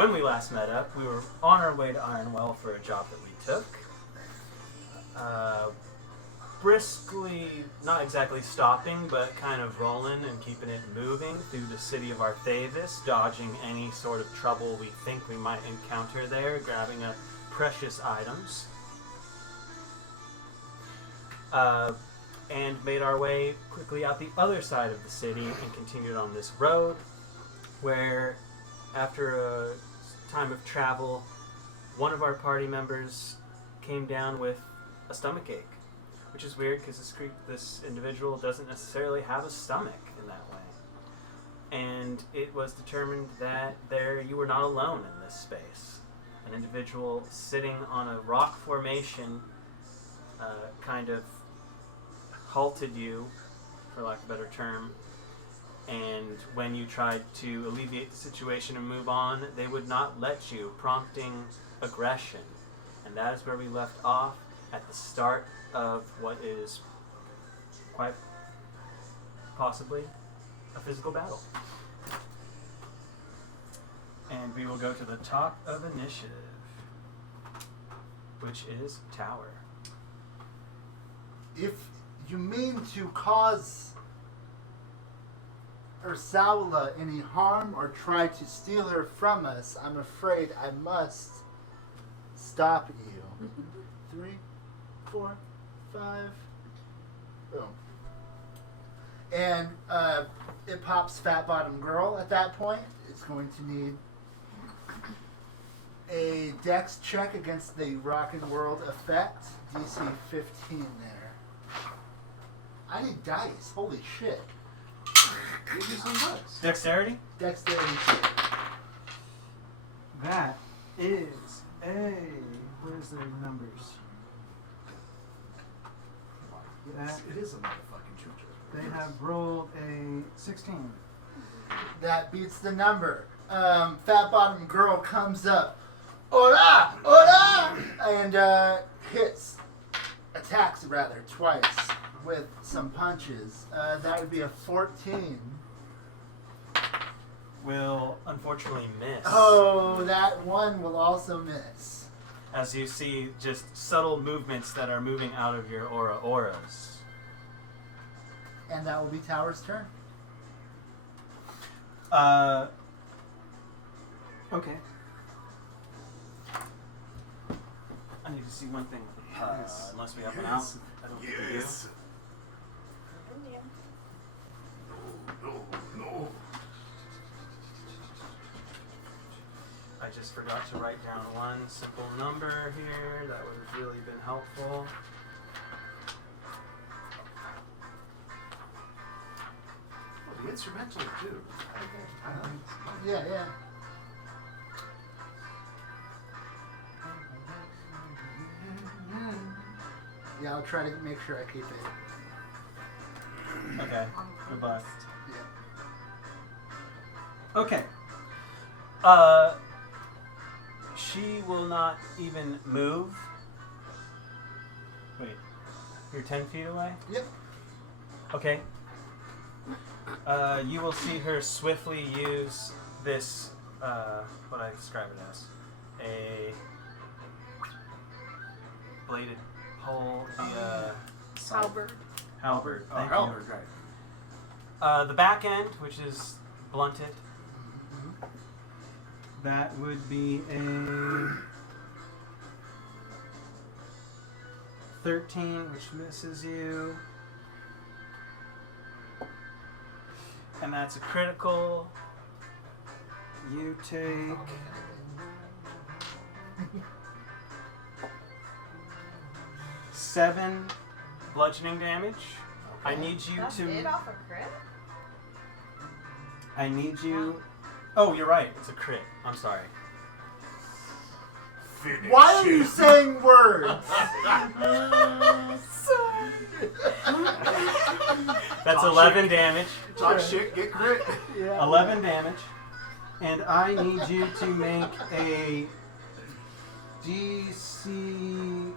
when we last met up, we were on our way to Ironwell for a job that we took. Briskly, not exactly stopping, but kind of rolling and keeping it moving through the city of Arthavis, dodging any sort of trouble we think we might encounter there, grabbing up precious items. And made our way quickly out the other side of the city and continued on this road where, after a time of travel, one of our party members came down with a stomach ache, which is weird because this individual doesn't necessarily have a stomach in that way. And it was determined that you were not alone in this space. An individual sitting on a rock formation kind of halted you, for lack of a better term, and when you tried to alleviate the situation and move on, they would not let you, prompting aggression. And that is where we left off at the start of what is quite possibly a physical battle. And we will go to the top of initiative, which is Tower. If you mean to cause Ursula any harm or try to steal her from us, I'm afraid I must stop you. 3, 4, 5. Boom. And it pops Fat Bottom Girl at that point. It's going to need a dex check against the Rockin' World effect. DC 15 there. I need dice. Holy shit. Give me some bucks. Dexterity? Dexterity. That is a... Where's the numbers? That, It is a motherfucking choo-choo. they have rolled a 16. That beats the number. Fat Bottom Girl comes up. Hola! Hola! And attacks twice with some punches. That would be a 14. Will unfortunately miss. Oh, that one will also miss. As you see just subtle movements that are moving out of your auras. And that will be Tower's turn. Okay. I need to see one thing. Yes. Unless we up and out. I don't think we do. Yes. No. I just forgot to write down one simple number here. That would have really been helpful. Oh, the instrumental too. Yeah. Yeah, I'll try to make sure I keep it. Okay. Goodbye. Yeah. Okay. She will not even move. Wait. You're 10 feet away? Yep. Okay. You will see her swiftly use this, what I describe it as, a bladed pole, Halberd. halberd. Oh, Thank Halberd, you. right. The back end, which is blunted, that would be a 13, which misses you. And that's a critical. You take 7 bludgeoning damage. I need you That's to. it off a crit? I need you. Oh, you're right. It's a crit. I'm sorry. Finish Why are you him. saying words? That's Talk 11 damage. Talk shit, get crit. Yeah. 11 damage. And I need you to make a DC.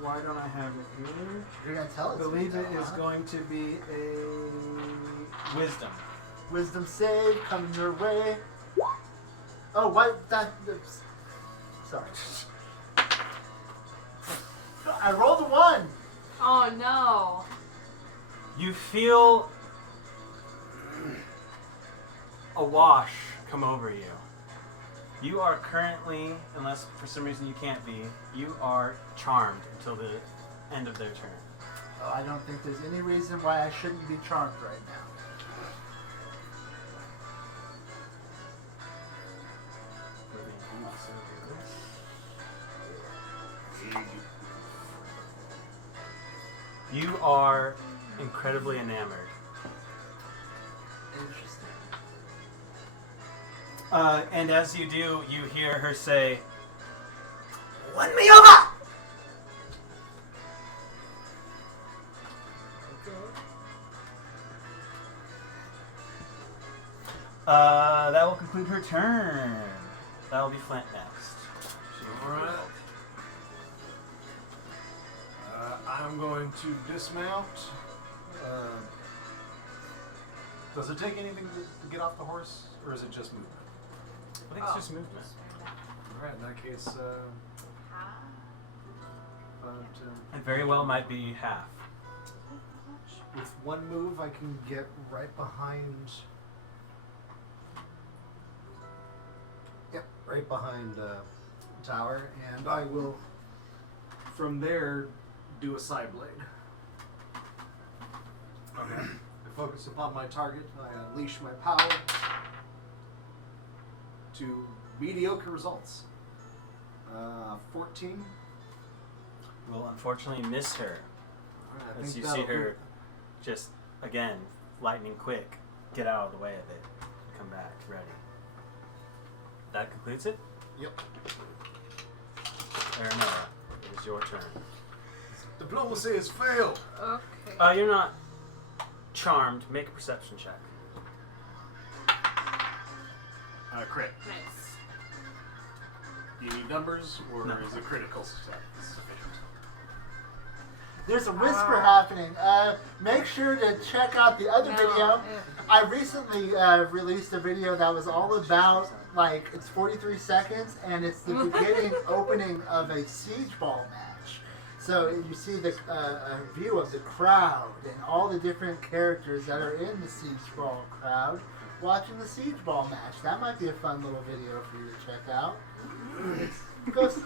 Why don't I have it here? You're gonna tell I us. believe it now, is huh? going to be a wisdom. Wisdom save coming your way. Oh, what? That's, sorry. I rolled a 1. Oh no. You feel a wash come over you. You are currently, unless for some reason you can't be, you are charmed until the end of their turn. Oh, I don't think there's any reason why I shouldn't be charmed right now. You are incredibly enamored. Interesting. And as you do, you hear her say, "Win me over!" That will conclude her turn. That will be Flint next. Alright. I'm going to dismount. Does it take anything to get off the horse, or is it just movement? I think it's just movement. Alright, in that case, 5, 10. It very well might be half. With one move, I can get right behind. Yep, right behind Tower, and I will, from there, do a side blade. Okay. I focus upon my target. I unleash my power to mediocre results. 14. Will unfortunately miss her. Alright, I As think you see that'll her just, again, lightning quick, get out of the way of it, and come back ready. That concludes it. Yep. Aranella, it is your turn. Diplomacy has failed. Okay. You're not charmed. Make a perception check. Crit. Nice. Do you need numbers, or No. is it critical sufficient? There's a whisper happening. Make sure to check out the other video. I recently released a video that was all about, like, it's 43 seconds, and it's the beginning opening of a siege ball match. So you see the a view of the crowd and all the different characters that are in the siege ball crowd watching the siege ball match. That might be a fun little video for you to check out. Because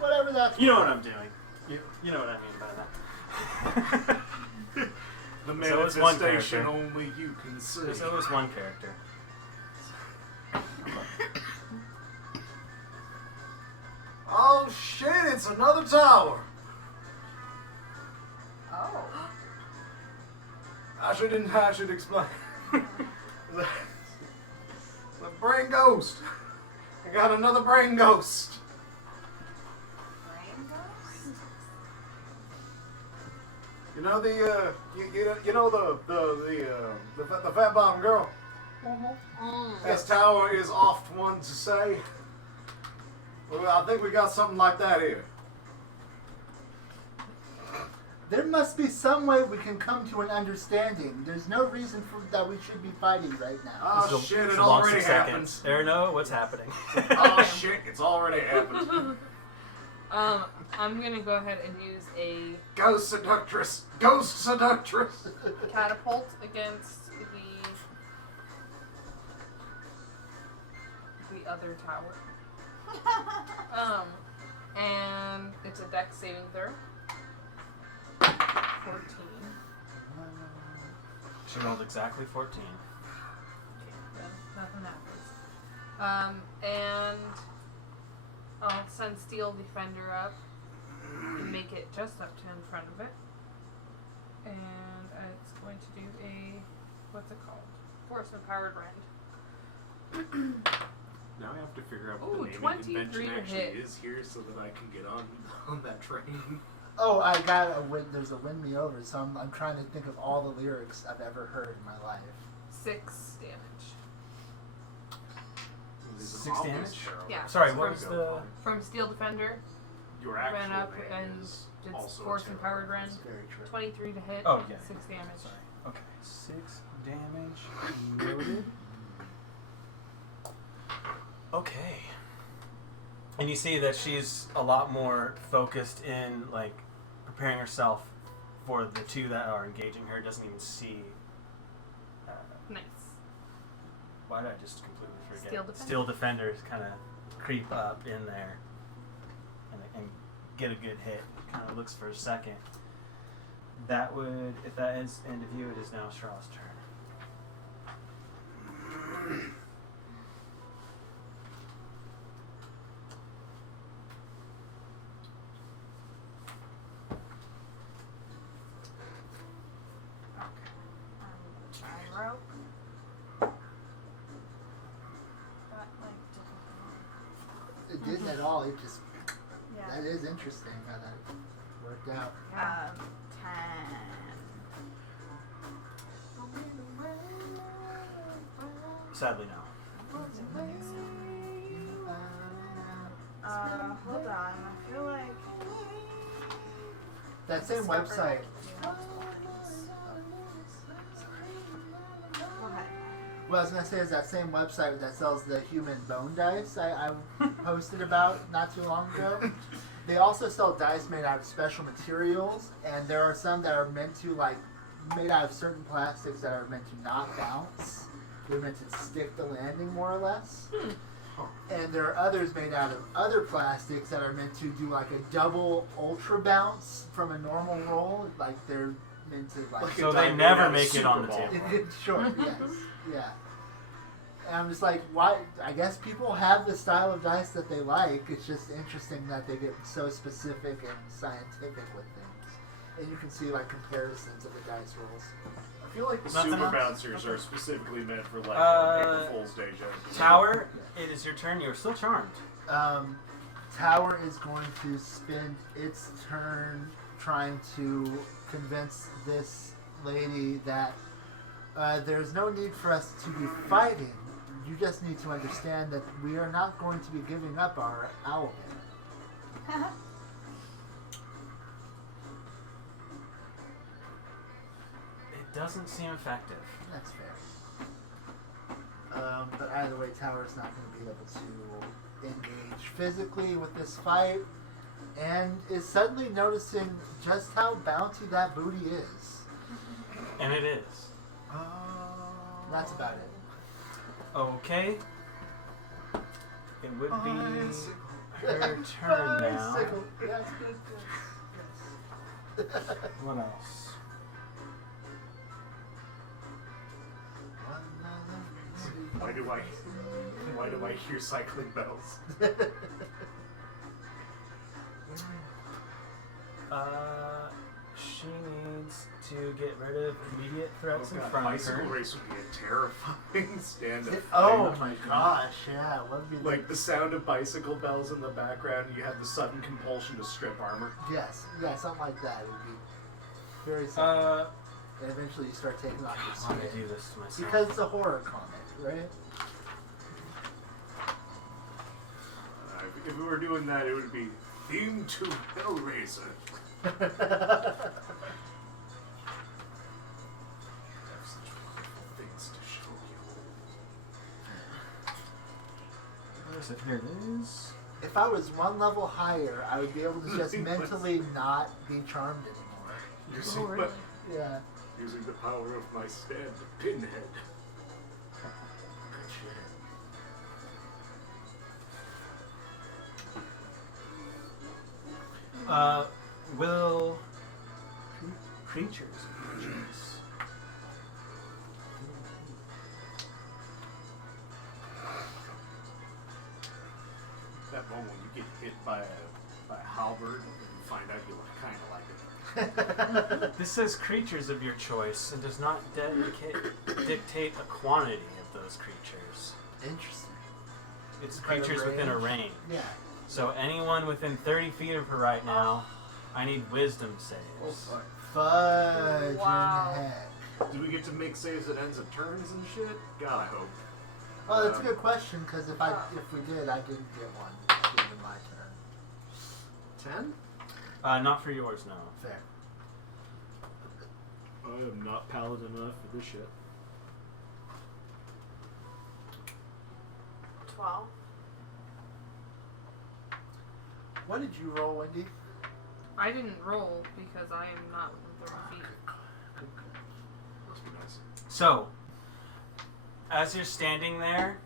whatever that's You know what I'm doing. You know what I mean by that. The So it's one manifestation character. only you can see. There's always one character. Oh shit! It's another tower. Oh. I should explain. the brain ghost. I got another brain ghost. Rainbows? You know you know the fat bottom girl. As Tower is oft one to say. Well, I think we got something like that here. There must be some way we can come to an understanding. There's no reason for that we should be fighting right now. Oh This is a- shit! it's It a long already 6 happened. seconds. Arano, what's happening? Oh shit! It's already happened. I'm gonna go ahead and use a Ghost seductress. Ghost seductress. catapult against the other tower. And it's a dex saving throw. 14. She rolled exactly 14. Then nothing happens. And I'll send Steel Defender up and make it just up to in front of it. And it's going to do a, what's it called? Force Empowered Rend. Now I have to figure out Ooh, what the naming 23 convention to actually hit. is here, so that I can get on that train. Oh, I got a win. There's a win me over. So I'm trying to think of all the lyrics I've ever heard in my life. 6 damage. This is 6 obvious, damage? Cheryl. Yeah. Sorry, So what from- was the... From Steel Defender, Your ran actual up name and is did also Force terrible. Empowered Rend. It's very true. 23 to hit. Oh, yeah. 6 damage. Sorry. Okay. 6 damage. Noted. Okay. And you see that she's a lot more focused in, like, preparing herself for the two that are engaging her. Doesn't even see. Nice. Why did I just completely forget? Steel Defenders kind of creep up in there and get a good hit. Kind of looks for a second. That would, if that is end of view, it is now Straw's turn. Gyro. That like It didn't at all. It just Yeah. that is interesting how that worked out. 10. Sadly, no. Hold on. I feel like. That same website. Go ahead. Well, I was gonna say is that same website that sells the human bone dice I posted about not too long ago. They also sell dice made out of special materials, and there are some that are meant to made out of certain plastics that are meant to not bounce. They're meant to stick the landing more or less. And there are others made out of other plastics that are meant to do like a double ultra bounce from a normal roll. Like they're meant to like. So they never make it on the table. Sure. Yes. Yeah. And I'm just like, why? I guess people have the style of dice that they like. It's just interesting that they get so specific and scientific with things, and you can see like comparisons of the dice rolls. I feel like the Nothing super else? bouncers are specifically meant for like April Fool's Day jokes. Tower, it is your turn. You're still charmed. Tower is going to spend its turn trying to convince this lady that there's no need for us to be fighting. You just need to understand that we are not going to be giving up our owl. It doesn't seem effective. That's fair. But either way, Tower's not going to be able to engage physically with this fight, and is suddenly noticing just how bouncy that booty is. And it is. That's about it. Okay. It would be her turn now. Bicycle. Yes, yes. What else? Why do I hear cycling bells? She needs to get rid of immediate threats in God, front of bicycle her. race would be a terrifying stand-up. Oh thing. my gosh, yeah. What would be Like the sound of bicycle bells in the background, you have the sudden compulsion to strip armor. Yes, yeah, something like that. It would be very simple. And eventually you start taking off your I'm gonna skin. do this to myself. Because it's a horror comic, right? If we were doing that, it would be theme to Hellraiser. I have such wonderful things to show you. Where is it? Here it is. If I was one level higher, I would be able to just mentally not be charmed anymore. Using, really? Yeah. using the power of my stand, Pinhead. Good shit. Will creatures of your choice? That moment when you get hit by a halberd and you find out you kind of like it. This says creatures of your choice and does not dictate a quantity of those creatures. Interesting. It's Kind of creatures within a range? range. Yeah. So anyone within 30 feet of her right now, I need wisdom saves. Fudge Wow. in heck. Do we get to make saves at ends of turns and shit? God, I hope. Oh, that's a good question, because if we did, I didn't get one. It's given my turn. 10? Not for yours, no. Fair. I am not paladin enough for this shit. 12. What did you roll, Wendy? I didn't roll because I am not within 30 feet. Must be nice. So, as you're standing there,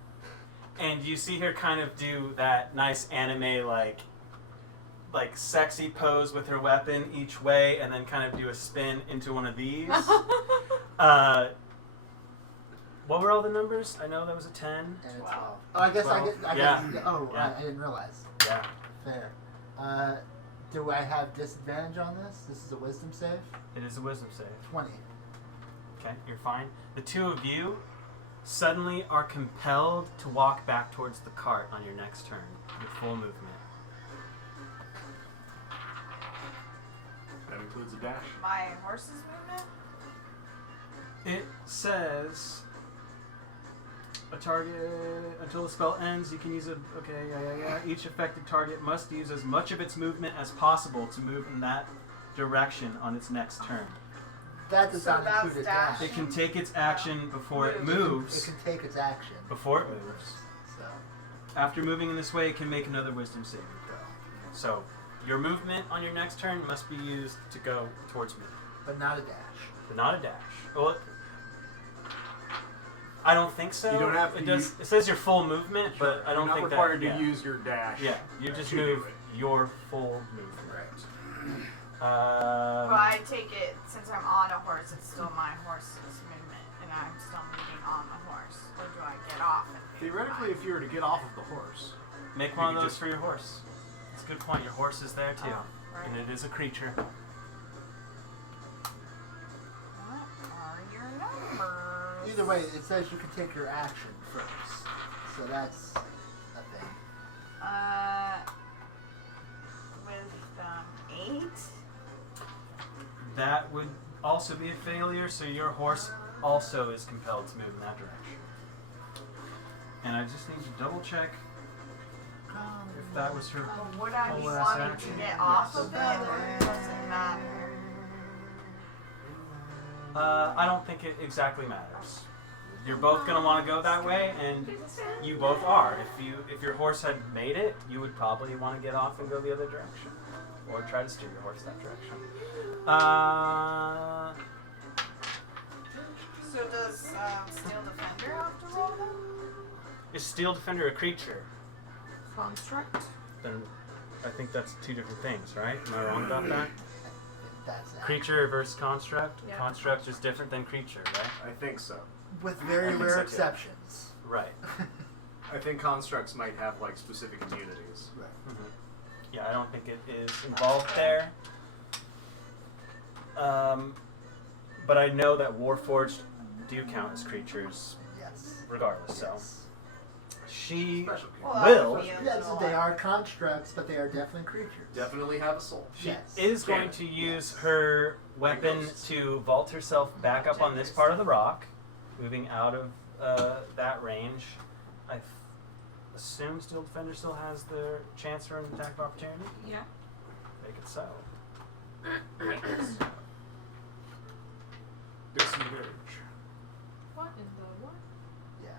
and you see her kind of do that nice anime like sexy pose with her weapon each way, and then kind of do a spin into one of these. What were all the numbers? I know that was a 10. And it's 12. 12. Oh, I guess 12. I Yeah. guess. Oh, Yeah. right. I didn't realize. Yeah. Fair. Do I have disadvantage on this? This is a wisdom save? It is a wisdom save. 20. Okay, you're fine. The two of you suddenly are compelled to walk back towards the cart on your next turn with full movement. That includes a dash. My horse's movement? It says a target until the spell ends. You can use a Each affected target must use as much of its movement as possible to move in that direction on its next turn. That does So not that's include a dash. dash. It can take its action before it It moves. can take its action. Before it moves. So. After moving in this way, it can make another wisdom saving throw. So your movement on your next turn must be used to go towards me, But not a dash. but not a dash. Well, I don't think so. You don't have to It does. It says your full movement, but I don't You're think not required that. to use your dash. Yeah, you just to do move it. your full movement. Well, I take it, since I'm on a horse, it's still my horse's movement, and I'm still moving on the horse. Or do I get off and move Theoretically, mine? if you were to get off of the horse, Make You one of could those just- for your horse. That's a good point. Your horse is there too, Oh, right. and it is a creature. What are your numbers? Either way, it says you can take your action first. So that's a thing. With 8? That would also be a failure, so your horse also is compelled to move in that direction. And I just need to double check if that was her. Would I be Full ass wanting action. to get off of it, or does it matter? I don't think it exactly matters. You're both gonna want to go that way, and you both are. If your horse had made it, you would probably want to get off and go the other direction, or try to steer your horse that direction. So does Steel Defender have to roll them? Is Steel Defender a creature? Construct. Then I think that's two different things, right? Am I wrong about that? That's that. Creature versus construct. Yeah. Construct is different than creature, right? I think so. With very I think rare so, too. exceptions. Right. I think constructs might have like specific immunities. Right. Mm-hmm. Yeah, I don't think it is involved there. But I know that Warforged do count as creatures Yes. regardless. So Yes. she Special case. Well, Will. that would be Yes, a they lot. are constructs, but they are definitely creatures. Definitely have a soul. she Yes. is going Can. to use Yes. her weapon Ghosts. to vault herself back up on this part of the rock, moving out of that range. I assume Steel Defender still has the chance for an attack of opportunity. Yeah. Make it so. Disengage. What in the what? Yeah.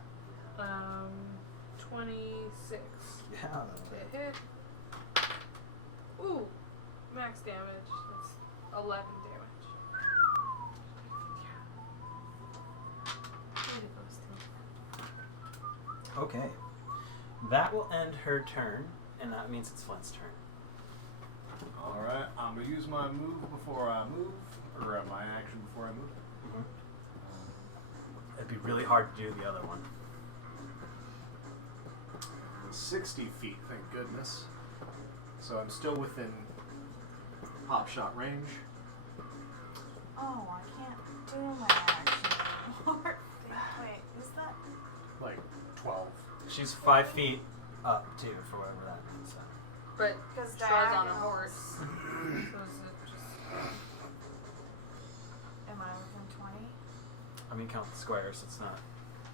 26. Yeah. To hit. Ooh, max damage. That's 11 damage. Way to go, Steel. Okay. That will end her turn, and that means it's Flint's turn. Alright, I'm gonna use my move before I move, or my action before I move. It'd be really hard to do the other one. 60 feet, thank goodness. So I'm still within pop shot range. Oh, I can't do my action anymore. Wait, is that? Like 12. She's 5 feet up, too, for whatever that means. But Because Strah's on a horse. So is it just. Am I within 20? I mean, count the squares. It's not.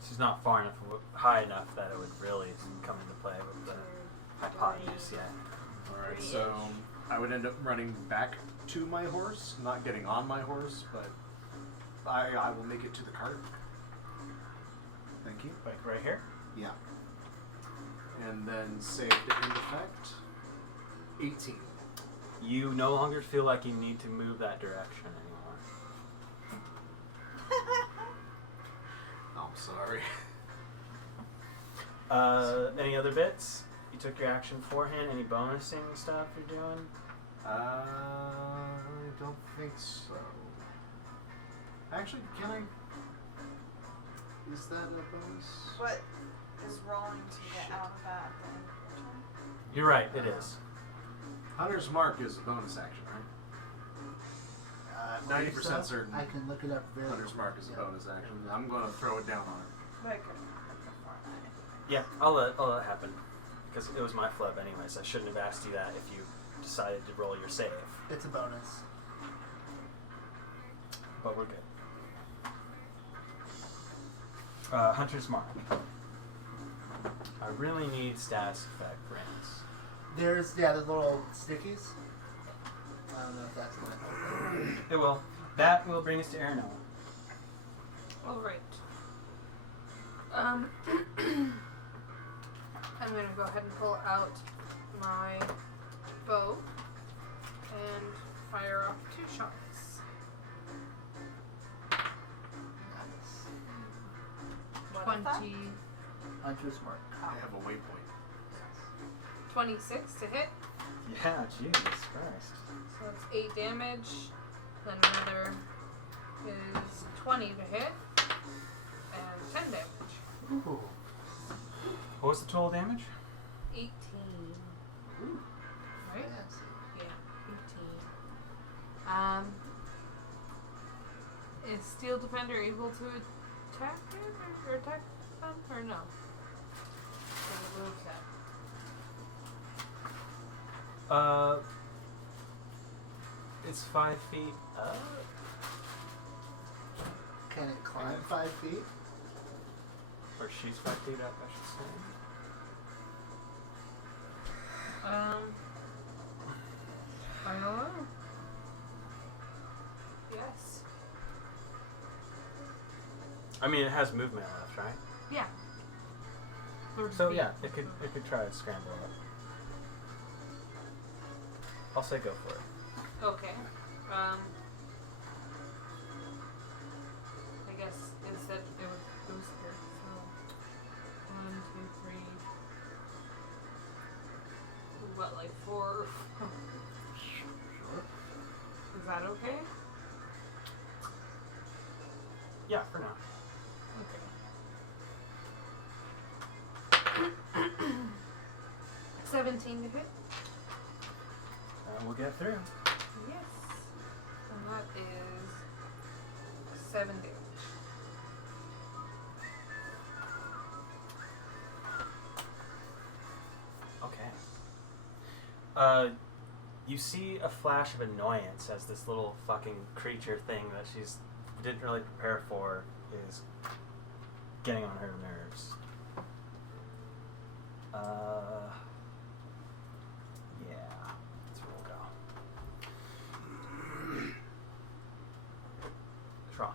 She's not far enough, high enough that it would really come into play with the hypotenuse yet. Alright, so I would end up running back to my horse, not getting on my horse, but I will make it to the cart. Thank you. Like right here. Yeah. And then save to end effect. 18. You no longer feel like you need to move that direction anymore. I'm sorry. Any other bits? You took your action beforehand. Any bonusing stuff you're doing? I don't think so. Actually, can I? Is that a bonus? What is rolling to get out of that at the end of your turn? You're right. It is. Hunter's Mark is a bonus action, right? 90% certain. I can look it up very Hunter's Mark is a bonus action. I'm going to throw it down on her. Like before that. Yeah, I'll let it happen because it was my flub anyways. I shouldn't have asked you that if you decided to roll your save. It's a bonus. But we're good. Hunter's Mark. I really need status effect rings. There's the little stickies. I don't know if that's gonna help. It will. That will bring us to Aranoa. Alright. I'm gonna go ahead and pull out my bow and fire off 2 shots. Nice. What 20, Hunter's Mark. I have a waypoint. 26 to hit, Yeah, Jesus Christ. so that's 8 damage. Then another is 20 to hit, and 10 damage. Ooh. What was the total damage? 18. Right? Fancy. Yeah, 18. Is Steel Defender able to attack him or attack them or no? Or move that? It's 5 feet up. Can it climb 5 feet? Or she's 5 feet up, I should say. I don't know. Yes. I mean, it has movement left, right? Yeah. So yeah, it could try to scramble up. I'll say go for it. Okay. I guess instead it would boost her. So 1, 2, 3. What, like 4? Sure. Is that okay? Yeah, for now. Okay. 17 to hit. We'll get through. Yes. And that is 7 damage. Okay. You see a flash of annoyance as this little fucking creature thing that she's didn't really prepare for is getting on her nerves. Yeah. That's where we'll go. Draw. Okay,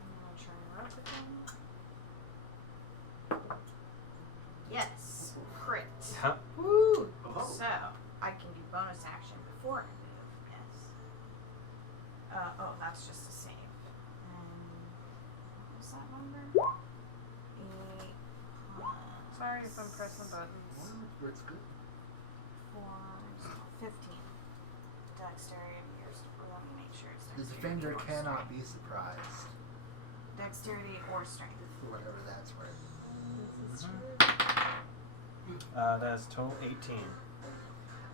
I'm gonna try and route again. Yes, crit. Yeah. Woo! So I can do bonus action before I move. Yes. Oh, that's just a save. What was that number? 8 plus Sorry if I'm pressing buttons. It's good. 4, 15. Dexterity or let me make sure it's The dexterity defender or cannot strength. be surprised. Dexterity or strength. Whatever that's worth. That is total 18.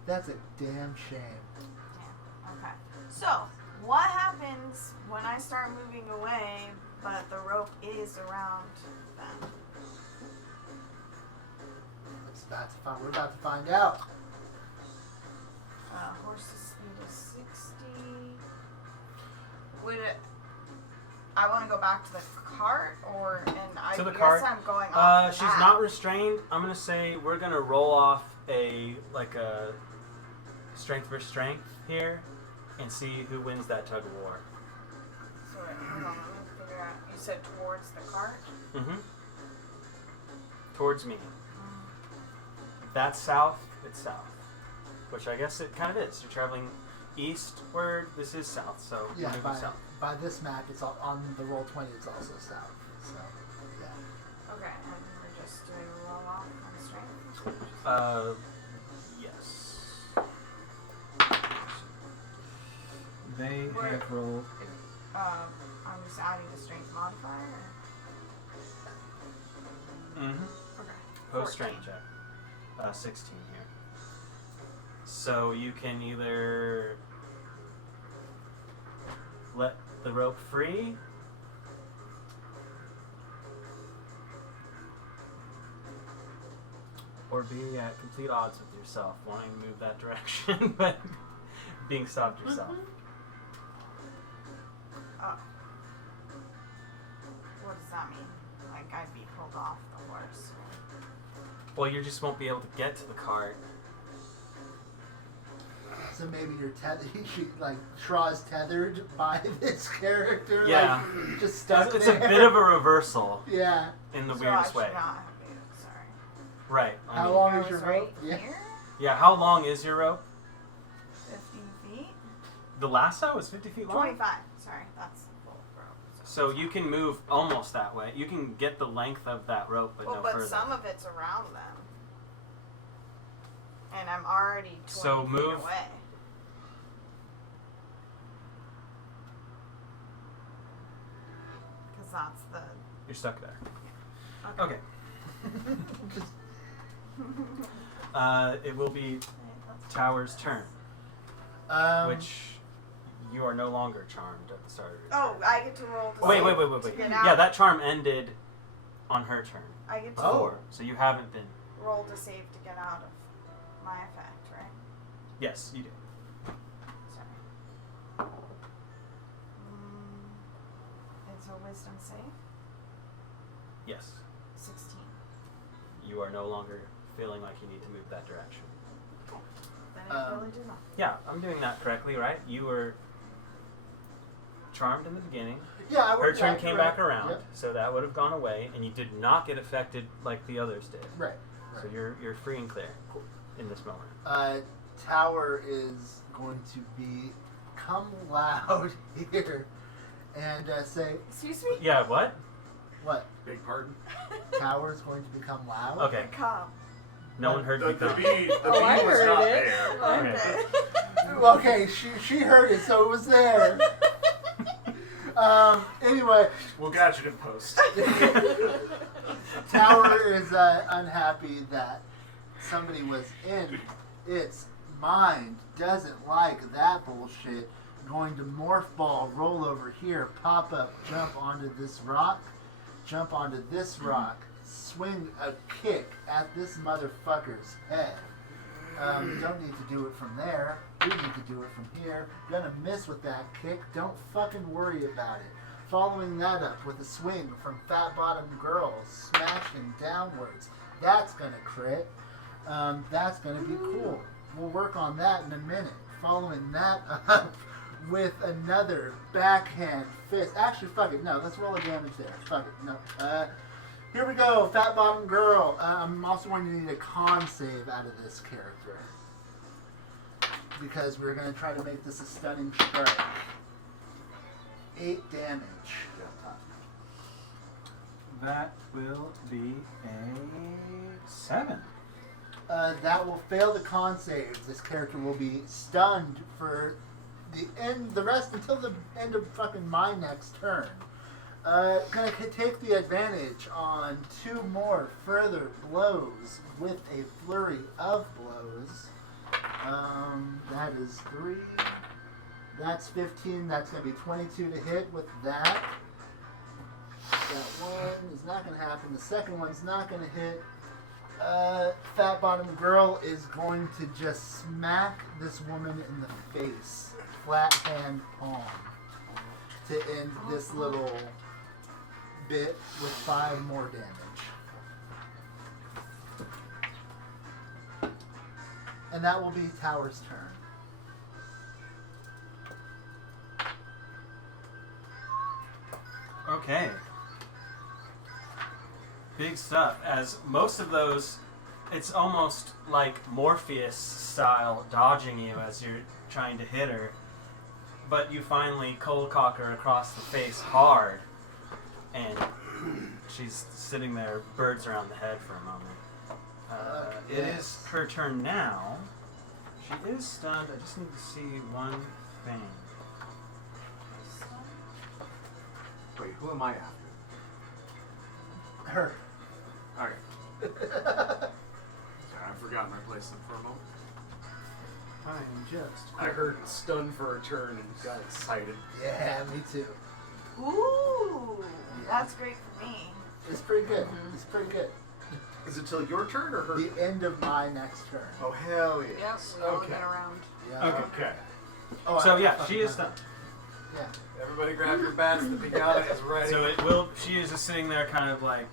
That's a damn shame. Yeah. Okay. So, what happens when I start moving away, but the rope is around them? We're about to find out. Horse's speed is 60. Would it? I want to go back to the cart, I To the guess cart? I'm going off the She's map. not restrained. I'm gonna say we're gonna roll off a strength versus strength here, and see who wins that tug of war. So wait, hold on, let me figure out. You said towards the cart. Mm-hmm. Towards me. If that's south, it's south. which I guess it kind of is. You're traveling eastward. This is south, so Yeah, you're moving south. by this map, it's all, on the roll 20. It's also south. So yeah. Okay, and we're just doing a roll off on strength. Yes. They Where- have rolled. I'm just adding a strength modifier. Mm-hmm. Okay. Post 14. strength check. 16 here. So you can either let the rope free, or be at complete odds with yourself, wanting to move that direction, but being stopped yourself. Oh. What does that mean? Like I'd be pulled off the horse. Well, you just won't be able to get to the cart. So maybe you're like Shraw's tethered by this character. Yeah. Like, just stuck It's there. a bit of a reversal Yeah. in the So weirdest I way. should not have moved, sorry. Right. I How mean- long I is your was right rope? Yeah. here? Yeah, how long is your rope? 50 feet? The lasso is 50 feet long? 25. Sorry, that's full rope. So you can move almost that way. You can get the length of that rope, but well, no but further. some of it's around them. And I'm already 20 So feet move- away. Because that's the... You're stuck there. Okay. Okay. It will be Tower's turn, which you are no longer charmed at the start of your Oh, turn. I get to roll to Wait. save to get out. Yeah, that charm ended on her turn. I get to Before, so you haven't been. roll to save to get out of my effect, right? Yes, you do. Sorry. It's a wisdom save. Yes. 16. You are no longer feeling like you need to move that direction. Then I really do not. Yeah, I'm doing that correctly, right? You were charmed in the beginning. Yeah, Her turn came back around, Yep. so that would have gone away, and you did not get affected like the others did. Right. So you're free and clear in this moment. Tower is going to become loud here and say, Excuse me? Yeah, what? what? Big pardon. Tower's going to become loud? Okay, Come. no one heard The me come. bee, the Oh, bee I was heard not it. there. Okay. Okay, she heard it, so it was there. Anyway, We'll catch it in post. Tower is unhappy that somebody was in its mind, doesn't like that bullshit. Going to morph ball, roll over here, pop up, jump onto this rock, swing a kick at this motherfucker's head. Don't need to do it from there. We need to do it from here. Gonna miss with that kick. Don't fucking worry about it. Following that up with a swing from Fat Bottom Girl, smashing downwards. That's gonna crit. That's gonna be cool. We'll work on that in a minute. Following that up with another backhand fist. Actually, fuck it. No, let's roll a damage there. Fuck it. No. Here we go, Fat Bottom Girl. I'm also going to need a con save out of this character. Because we're going to try to make this a stunning strike. 8 damage. That will be a 7. That will fail the con save. This character will be stunned for the rest until the end of fucking my next turn. Gonna take the advantage on 2 more further blows with a flurry of blows. That is 3. That's 15. That's gonna be 22 to hit with that. That one is not gonna happen. The second one's not gonna hit. Fat Bottom Girl is going to just smack this woman in the face. Flat hand palm. To end this little bit with 5 more damage. And that will be Tower's turn. Okay. Big stuff. As most of those It's almost like Morpheus style dodging you as you're trying to hit her. But you finally cold cock her across the face hard. And she's sitting there, birds around the head for a moment. It is her turn now. She is stunned. I just need to see one thing. Wait, who am I after? Her. Okay. Sorry, I've forgotten my place in for a moment. I am just. I heard stun for a turn and got excited. Yeah, me too. Ooh, that's great for me. It's pretty good. It's pretty good. Is it till your turn or her? The end of my next turn. Oh, hell Yep, yes. we all Okay. get around. Yeah. Okay. Oh, So I- yeah, she is stunned. Yeah. Everybody grab your bats. The pinata is ready. So it will. She is just sitting there, kind of like,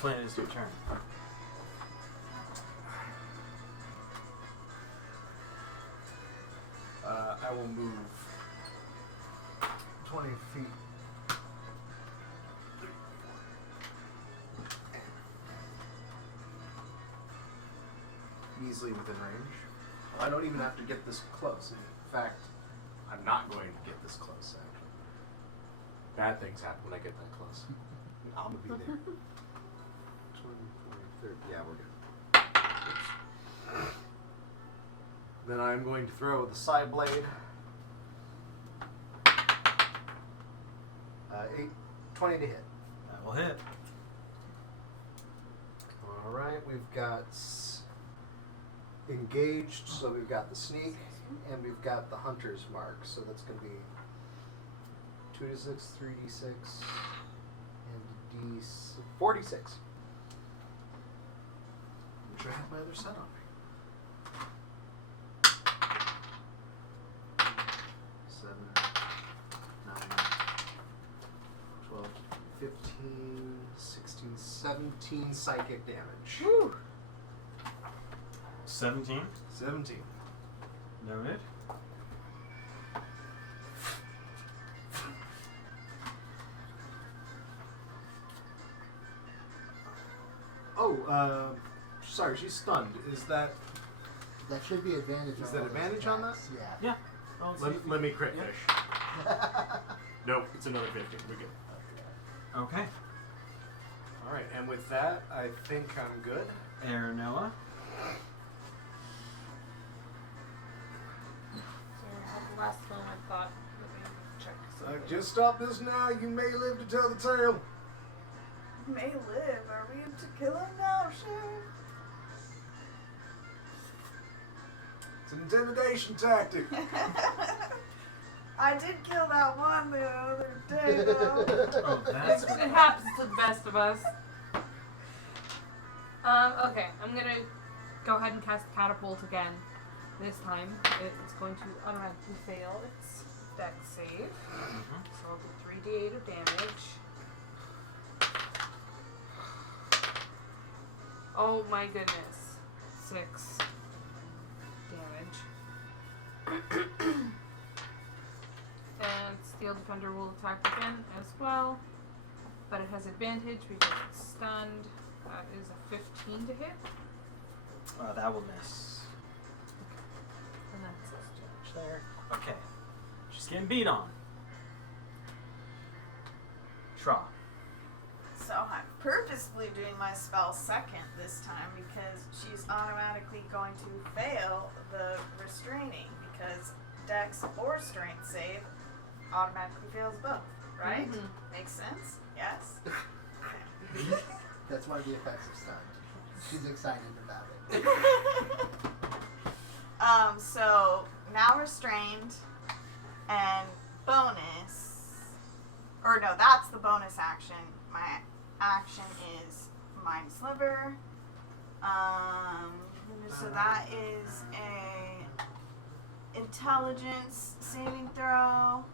Flint, it's your turn. I will move 20 feet. easily within range. I don't even have to get this close. In fact, I'm not going to get this close, actually. Bad things happen when I get that close. I'm going to be there. 20, 20, 30. Yeah, we're good. Oops. Then I'm going to throw the side blade. 20 to hit. That will hit. All right, we've got engaged, so we've got the sneak, and we've got the hunter's mark. So that's going to be 2d6, 3d6, and d46. I'm sure I have my other set on me. 7, 9, 12, 15, 16, 17 psychic damage. Woo! 17. 17. Noted. Oh, sorry, she's stunned. Is that... That should be advantage. Is on that all those advantage on attacks. Yeah. Yeah. Well, let's see. Let me crit Yeah. fish. Nope, it's another 15. We're good. Okay. All right, and with that, I think I'm good. Air Noah. Sorry, I had the last one I thought. Let me check something. Just stop this now. You may live to tell the tale. May live. Are we to kill him now, Sheriff? It's an intimidation tactic. I did kill that one the other day, though. Oh, that's It happens to the best of us. Okay, I'm gonna go ahead and cast Catapult again. This time, it's going to automatically fail its dex save. So I'll do 3d8 of damage. Oh my goodness. 6 damage. And Steel Defender will attack again as well. But it has advantage because it's stunned. That is a 15 to hit. that will miss. And that's it. Damage there. Okay. She's getting beat on. Tra. So I'm purposely doing my spell second this time because she's automatically going to fail the restraining because Dex or Strength save automatically fails both, right? Mhm. Makes sense? Yes? That's one of the effects of stunned. She's excited about it. So now restrained and bonus, or no, that's the bonus action. My action is Mind Sliver. So that is a intelligence saving throw,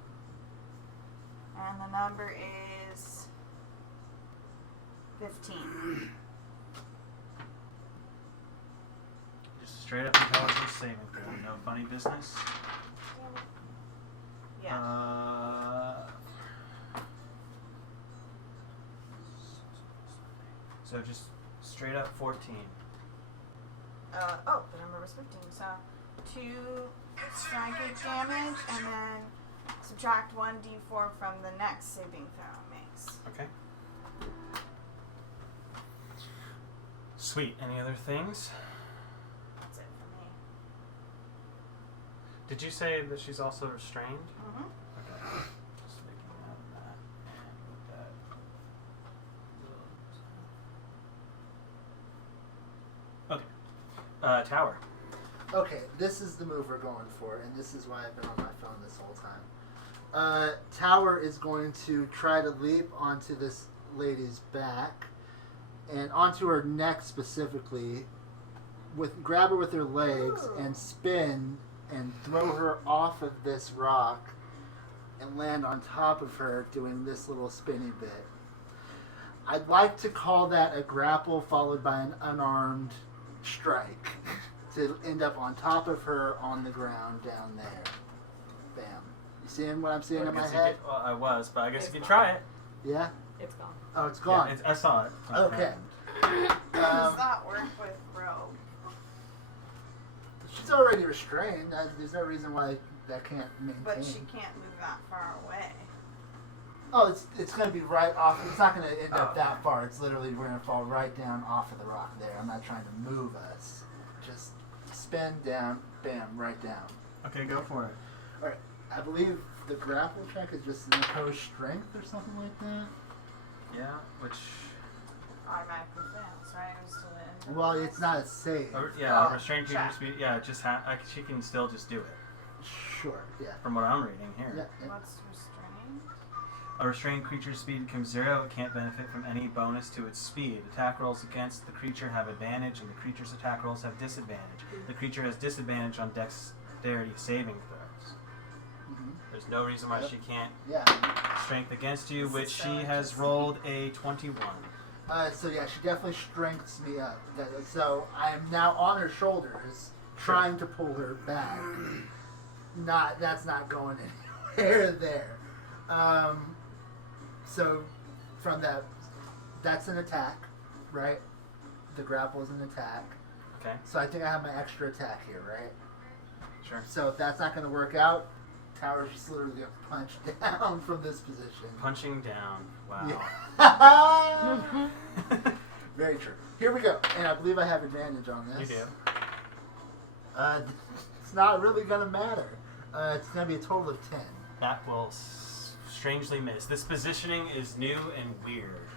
and the number is 15. Just straight up intelligence saving throw. No funny business. Yeah. So just straight up 14. The number was 15. So 2 psychic damage, and then subtract 1d4 from the next saving throw it makes. Okay. Sweet. Any other things? That's it for me. Did you say that she's also restrained? Mm-hmm. Okay. Just making note of that. And with that. Okay. Tower. Okay, this is the move we're going for, and this is why I've been on my phone this whole time. Tower is going to try to leap onto this lady's back, and onto her neck specifically, grab her with her legs, and spin, and throw her off of this rock, and land on top of her doing this little spinny bit. I'd like to call that a grapple followed by an unarmed strike. To end up on top of her on the ground down there. Bam. You seeing what I'm seeing in my head? Well, I was, but I guess you can try it. Yeah? It's gone. Oh, it's gone. Yeah, I saw it. Okay. Does that work with Rogue? She's already restrained. There's no reason why that can't maintain. But she can't move that far away. Oh, it's going to be right off. It's not going to end up Oh. that far. It's literally, we're going to fall right down off of the rock there. I'm not trying to move us. Just spin down, bam, right down. Okay, go for it. Alright, I believe the grapple check is just an opposed strength or something like that. Yeah, which... Automatically fails, right? Or still in? Well, it's not a save. Oh, restrained creature check. speed. Yeah, just she can still just do it. Sure, yeah. From what I'm reading here. Yeah. What's restrained? A restrained creature's speed becomes 0. It can't benefit from any bonus to its speed. Attack rolls against the creature have advantage, and the creature's attack rolls have disadvantage. The creature has disadvantage on dexterity saving throws. Mm-hmm. There's no reason why she can't Yeah. strength against you, This which is she so has interesting. rolled a 21. So yeah, she definitely strengthens me up. So I am now on her shoulders, trying to pull her back. That's not going anywhere there. So from that's an attack, right? The grapple is an attack. Okay, So I think I have my extra attack here, right? sure. So if that's not going to work out, Tower's just literally going to punch down from this position. Punching down. Wow. Yeah. Very true. Here we go. And I believe I have advantage on this. You do. It's not really going to matter. It's going to be a total of 10. That will strangely miss. This positioning is new and weird.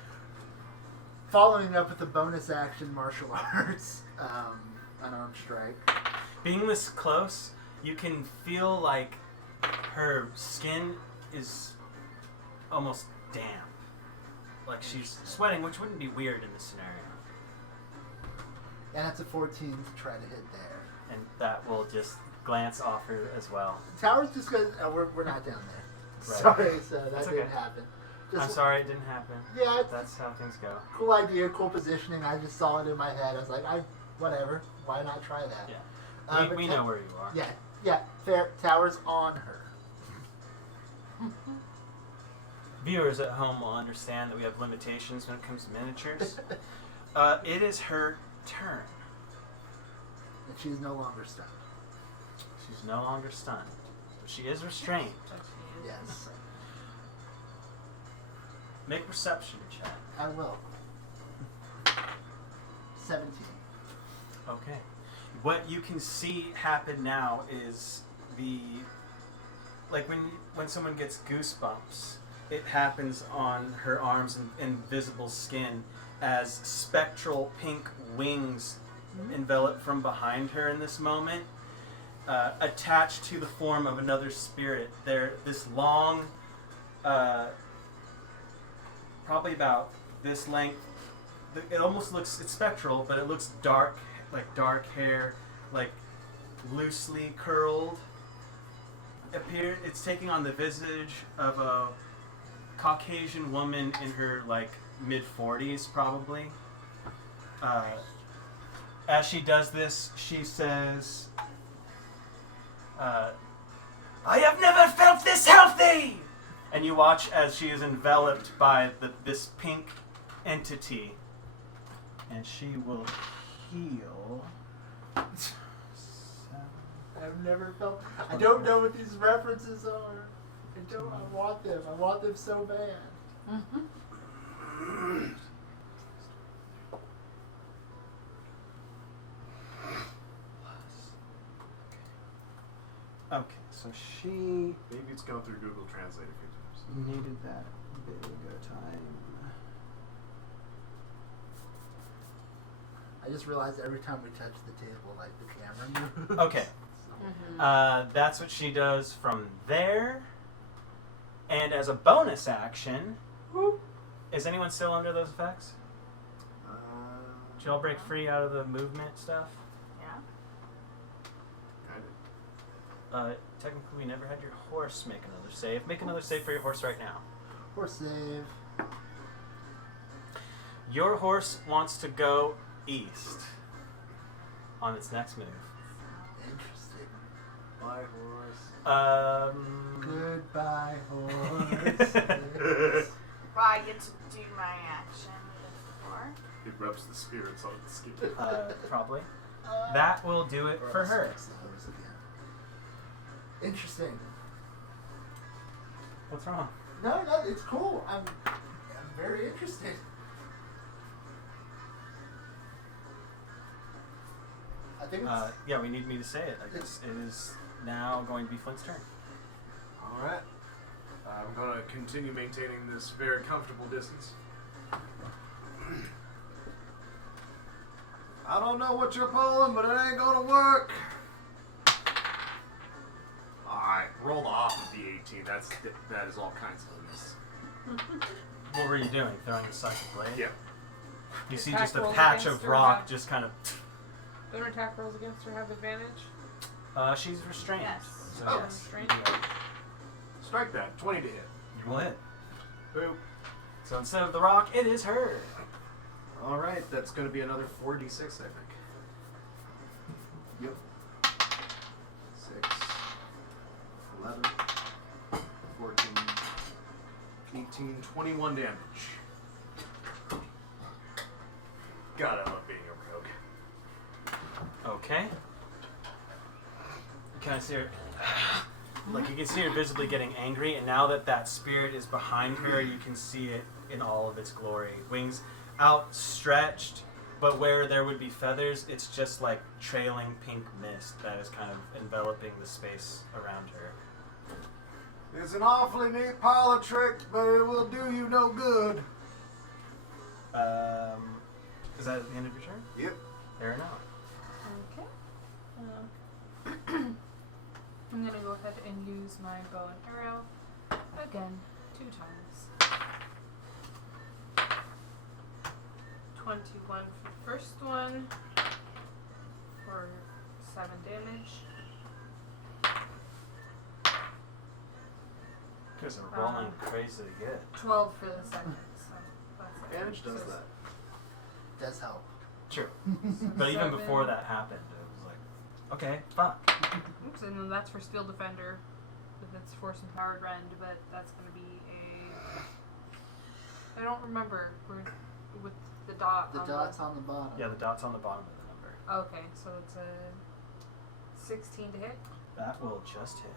Following up with the bonus action martial arts, unarmed strike. Being this close, you can feel like her skin is almost damp. Like she's sweating, which wouldn't be weird in this scenario. And that's a 14 to try to hit there. And that will just glance off her as well. Tower's just going to... we're not down there. Right. Sorry, so that That's didn't okay. happen. I'm Just, sorry it didn't happen. Yeah, it's That's how things go. cool idea, cool positioning. I just saw it in my head. I was like, whatever. Why not try that? Yeah. But We know where you are. Yeah, fair. Tower's on her. Viewers at home will understand that we have limitations when it comes to miniatures. It is her turn. And she's no longer stunned. She's no longer stunned. But she is restrained. Yes. Make perception check. I will. 17. Okay. What you can see happen now is like when someone gets goosebumps, it happens on her arms and invisible skin as spectral pink wings envelop from behind her in this moment, attached to the form of another spirit. They're this long, probably about this length. It almost looks, it's spectral, but it looks dark, like dark hair, like loosely curled. It's taking on the visage of a Caucasian woman in her like mid-40s, probably. As she does this, she says, "I have never felt this healthy!" And you watch as she is enveloped by this pink entity and she will heal. I've never felt. I don't know what these references are. I don't. I want them. I want them so bad. Okay, so she Maybe it's gone through Google Translate a few times. needed that big a time. I just realized every time we touch the table, like the camera moves. Okay. Mm-hmm. That's what she does from there. And as a bonus action, is anyone still under those effects? Did y'all break free out of the movement stuff? Yeah. Technically, we never had your horse make another save. Make another save for your horse right now. Or save. Your horse wants to go east on its next move. Interesting. My horse. Goodbye, horse. Well, I get to do my action before. It rubs the spirits on the skin. Probably. That will do it for her. Interesting. What's wrong? No, it's cool. I'm very interested. I think it's. Yeah, we need me to say it. I guess it is now going to be Flint's turn. Alright. I'm going to continue maintaining this very comfortable distance. I don't know what you're pulling, but it ain't going to work. Alright, rolled off of the 18. That is all kinds of a miss. What were you doing? Throwing the psychic blade? Yeah. You see Attack just a rolls patch against of her rock have- just kind of. Don't attack rolls against her have advantage? She's restrained. Yes. So Oh. yes. Restrained? Strike that. 20 to hit. You will hit. Boop. So instead of the rock, it is her. Alright, that's going to be another 4d6, I think. Yep. 6, 11, 14, 18, 21 damage. God, I love being a rogue. Okay. You kind of see her. Like, you can see her visibly getting angry, and now that that spirit is behind her, you can see it in all of its glory. Wings outstretched, but where there would be feathers, it's just like trailing pink mist that is kind of enveloping the space around her. It's an awfully neat parlor trick, but it will do you no good. Is that at the end of your turn? Yep. Fair enough. Okay. I'm gonna go ahead and use my bow and arrow again 2 times. 21 for the first one for 7 damage. You guys are rolling crazily good. 12 for the second. So that's it. Damage does So that. Does help. True. But even Seven. before that happened, it was like, okay, fuck. Oops, and then that's for Steel Defender with its Force Empowered Rend, but that's going to be a. I don't remember with the dot. The on dot's on the bottom. Yeah, the dot's on the bottom of the number. Okay, so it's a 16 to hit. That will just hit.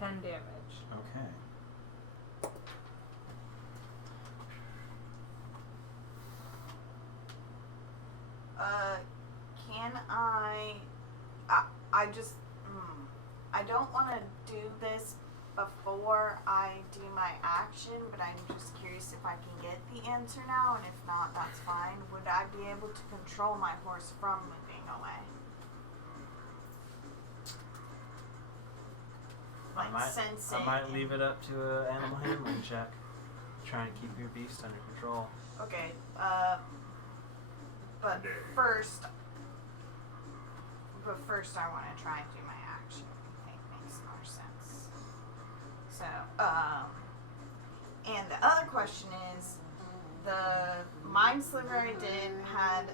10 damage. Okay. Can I just, I don't want to do this before I do my action, but I'm just curious if I can get the answer now, and if not, that's fine. Would I be able to control my horse from moving away? Like sensing. I might leave it up to an animal handling check. Try and keep your beast under control. Okay, but first I want to try and do my action. I think makes more sense. So, and the other question is, the Mind Sliver I did had,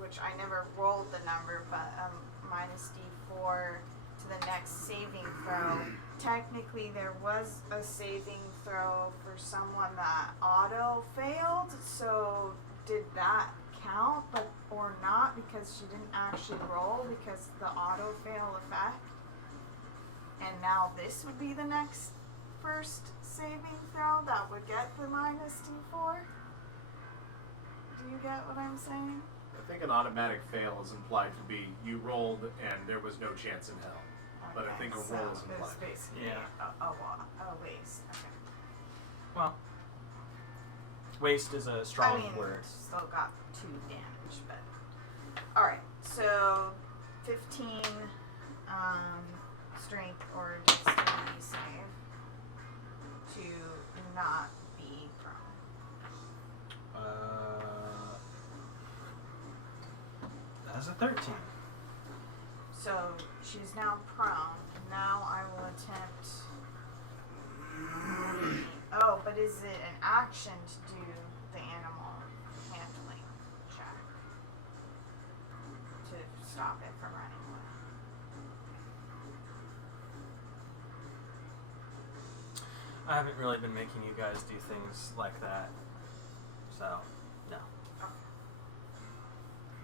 which I never rolled the number, but -D4 to the next saving throw. Technically, there was a saving throw for someone that auto failed, so did that count, but or not, because she didn't actually roll because the auto fail effect? And now this would be the next first saving throw that would get the minus D4? Do you get what I'm saying? I think an automatic fail is implied to be you rolled and there was no chance in hell. But I think a so roll is it's implied. basically Yeah. a waste. Okay. Well, waste is a strong word. Still got 2 damage, but alright, so 15 strength or dexterity save to not be prone. That's a 13. So she's now prone. Now I will attempt. Oh, but is it an action to do the animal handling check to stop it from running away? I haven't really been making you guys do things like that. So, no.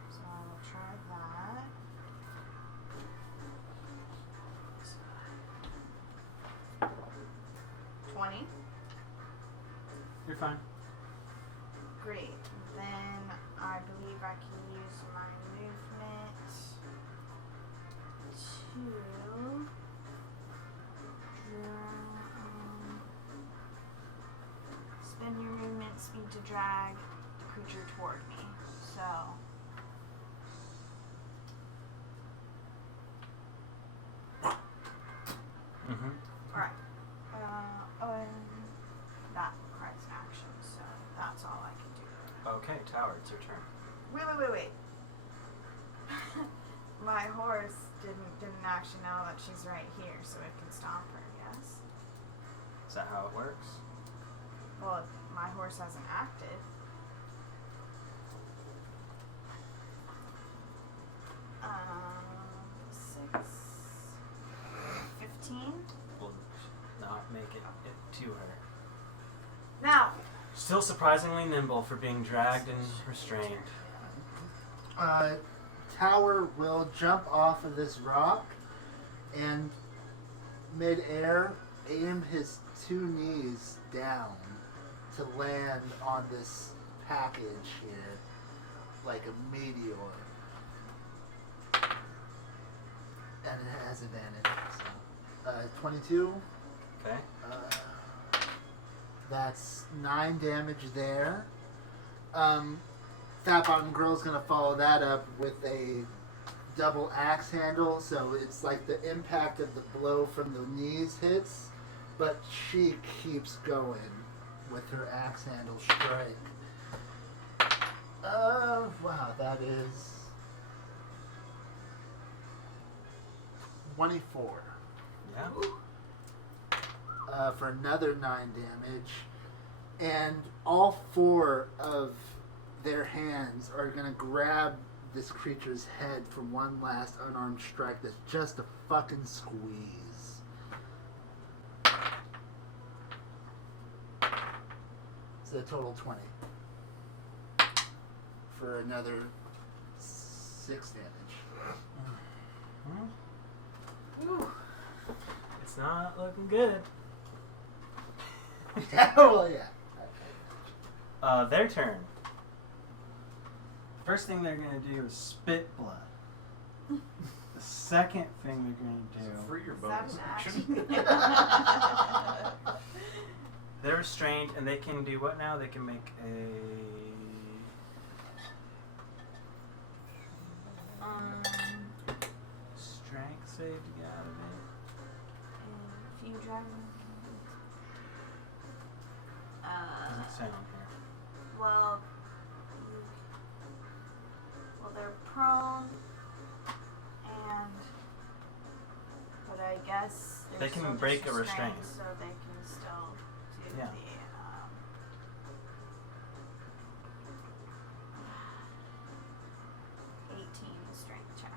So I will try that. 20. You're fine. Great. Then I believe I can use my movement to spend your movement speed to drag the creature toward me. So Mm-hmm. alright. That requires an action, so that's all I can do. Okay, Tower, it's your turn. Wait. My horse didn't actually know that she's right here, so it can stop her, yes? Is that how it works? Well, my horse hasn't acted. Um, 6, 15. Will not make it to her. Now, Still surprisingly nimble for being dragged and restrained. Tower will jump off of this rock and mid-air aim his 2 knees down to land on this package here like a meteor. And it has advantage. So, 22. Okay. That's 9 damage there. Fat Bottom Girl's gonna follow that up with a double axe handle, so it's like the impact of the blow from the knees hits, but she keeps going with her axe handle strike. Wow, that is 24. Yeah. For another 9 damage, and all 4 of their hands are gonna grab this creature's head for one last unarmed strike that's just a fucking squeeze. So a total 20 for another 6 damage. Whew. It's not looking good. Well, yeah. Their turn. First thing they're gonna do is spit blood. The second thing they're gonna do, Free your is that bonus an action. action? they're restrained and they can do what now? They can make a strength save to get out of it. If you drive. Doesn't say on here. Well, they're prone, but I guess They can break a restraint. so they can still do Yeah. the 18 strength check.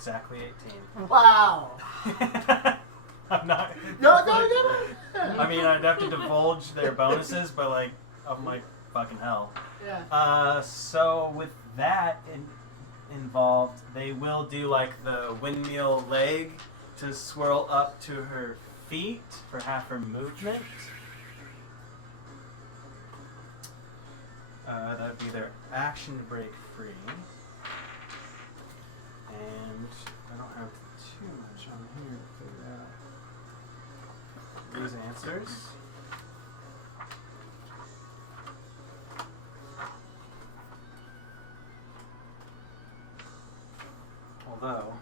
exactly 18. Wow. I'm not. No. I mean, I'd have to divulge their bonuses, but like, I'm like, fucking hell. Yeah. So with that involved, they will do like the windmill leg to swirl up to her feet for half her movement. That would be their action to break free. And I don't have too much on here to figure out these answers. Although,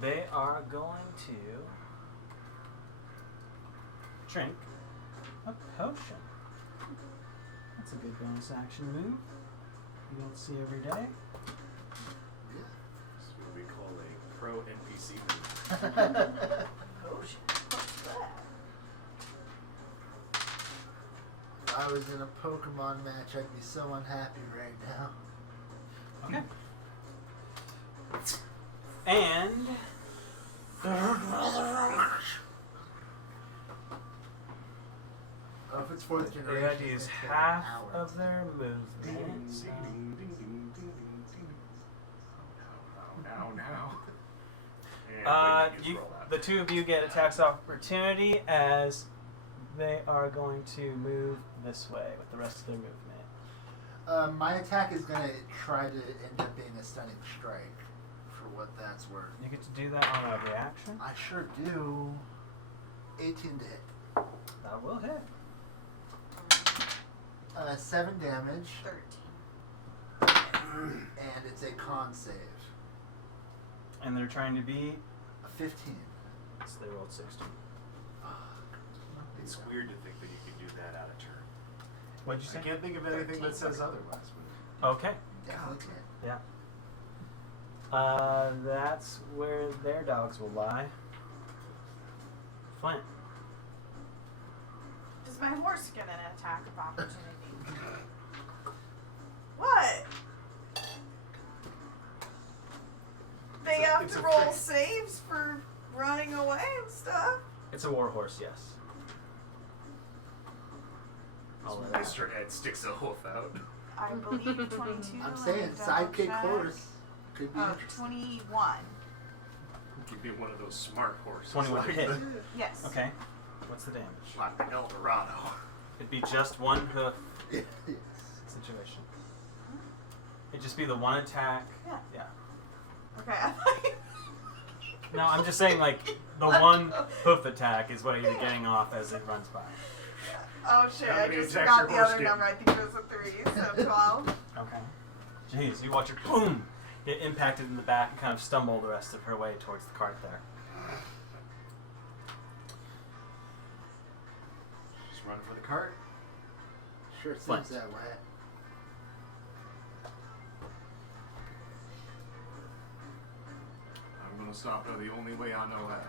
they are going to drink a potion. That's a good bonus action move. You don't see every day. That's what we call a pro NPC move. Potion. What's that? If I was in a Pokemon match, I'd be so unhappy right now. Okay. And Oh, if it's fourth they generation, had to use it's been half hours. of their movement. So Now. the two of you get attacks of opportunity as they are going to move this way with the rest of their movement. My attack is going to try to end up being a stunning strike, for what that's worth. You get to do that on a reaction. I sure do. 18 to hit. That will hit. 7 damage, 13. and it's a con save. And they're trying to be. A 15. So they rolled 16. It's weird to think that you could do that out of turn. What'd you I say? can't think of anything that says otherwise. Okay. Definitely can. Yeah. That's where their dogs will lie. Flint. Does my horse get an attack of opportunity? What? They have it's to a roll freak. saves for running away and stuff? It's a war horse, yes. I'll let it Mr. Head sticks a hoof out. I believe 22. I'm saying let me double sidekick check. horse could be Oh, interesting. 21. Could be one of those smart horses. 21 like hit. the- Yes. Okay. What's the damage? Like the Eldorado. It'd be just one hoof Yes. situation. It'd just be the one attack. Yeah. Yeah. Okay. I thought you- No, I'm just saying, like, the one hoof attack is what you're getting off as it runs by. Oh shit, How I many just attacks forgot your the horse other get? number. I think it was a 3, so 12. Okay. Jeez, you watch her, boom, get impacted in the back and kind of stumble the rest of her way towards the cart there. Just run for the cart. Sure seems Flint. that way. I'm gonna stop her the only way I know how.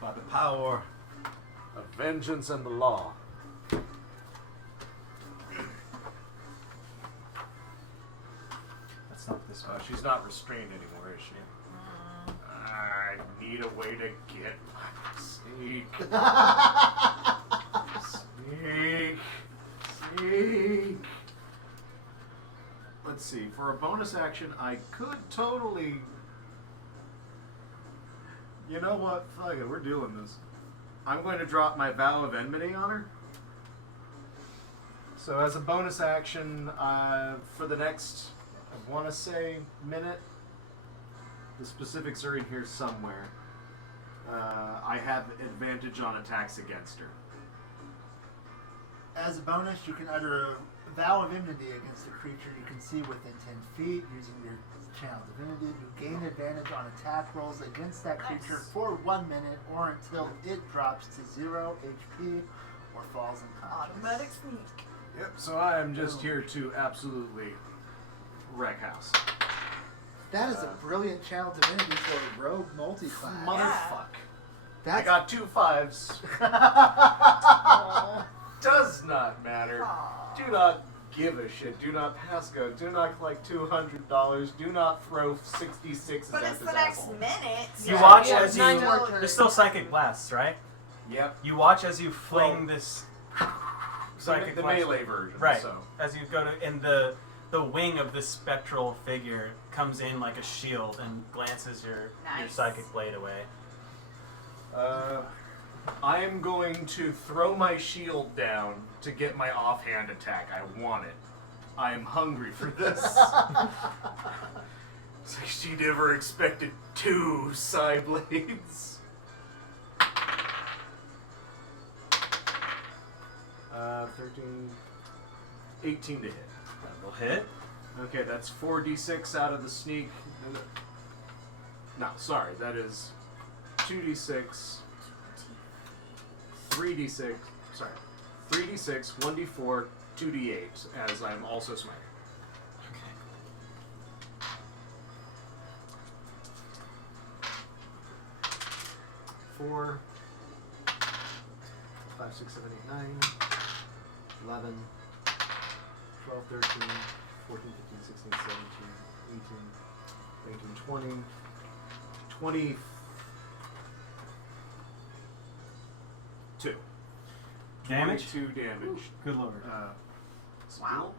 By the power of vengeance and the law. That's not this one. She's not restrained anymore, is she? I need a way to get my sneak. Sneak. Let's see. For a bonus action, I could totally. You know what? Fuck it. We're doing this. I'm going to drop my vow of enmity on her. So as a bonus action, for the next, I want to say, minute. The specifics are in here somewhere. I have advantage on attacks against her. As a bonus, you can utter a vow of enmity against a creature you can see within 10 feet using your channel divinity. You gain advantage on attack rolls against that creature Nice. for 1 minute or until it drops to 0 HP or falls unconscious. Automatic sneak. Yep, so I am just here to absolutely wreck house. That is a brilliant channel divinity for a rogue multi-class. Motherfuck. I That's got 2 5s. Aw. Does not matter. Aw. Do not give a shit. Do not pass go. Do not collect $200. Do not throw 66s But at it's this the next asshole. minute. You so watch have as you. 9 more There's turns. still psychic blasts, right? Yep. You watch as you fling this psychic The blast. melee version. Right. So. As you go to, and the wing of this spectral figure comes in like a shield and glances your Nice. psychic blade away. I am going to throw my shield down to get my offhand attack. I want it. I am hungry for this. It's like she never expected 2 side blades. 13, 18 to hit. That will hit. Okay, that's 4d6 out of the sneak. No, sorry, that is 2d6, 3d6, sorry, 3d6, 1d4, 2d8, as I'm also smiting. Okay. 4, 5, 6, 7, 8, 9, 11, 12, 13, 14, 15, 16, 17, 18, 19, 20, 22. Damage? 22 damage. Good lord. Wow.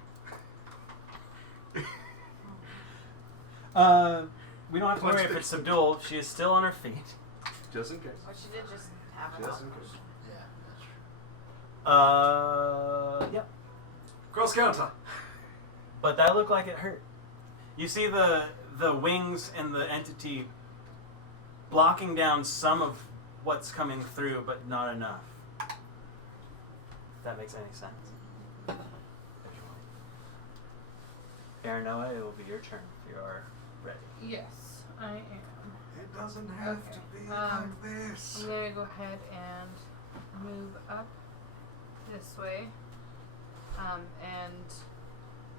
We don't have to worry if it's subdual. She is still on her feet. Just in case. Well, she did just have a Just in health case. potion. Yeah, that's true. Yep. Cross counter. But that looked like it hurt. You see the wings and the entity blocking down some of what's coming through, but not enough. If that makes any sense. Aranoa, it will be your turn if you are ready. Yes, I am. It doesn't have Okay. to be like this. I'm gonna go ahead and move up this way, and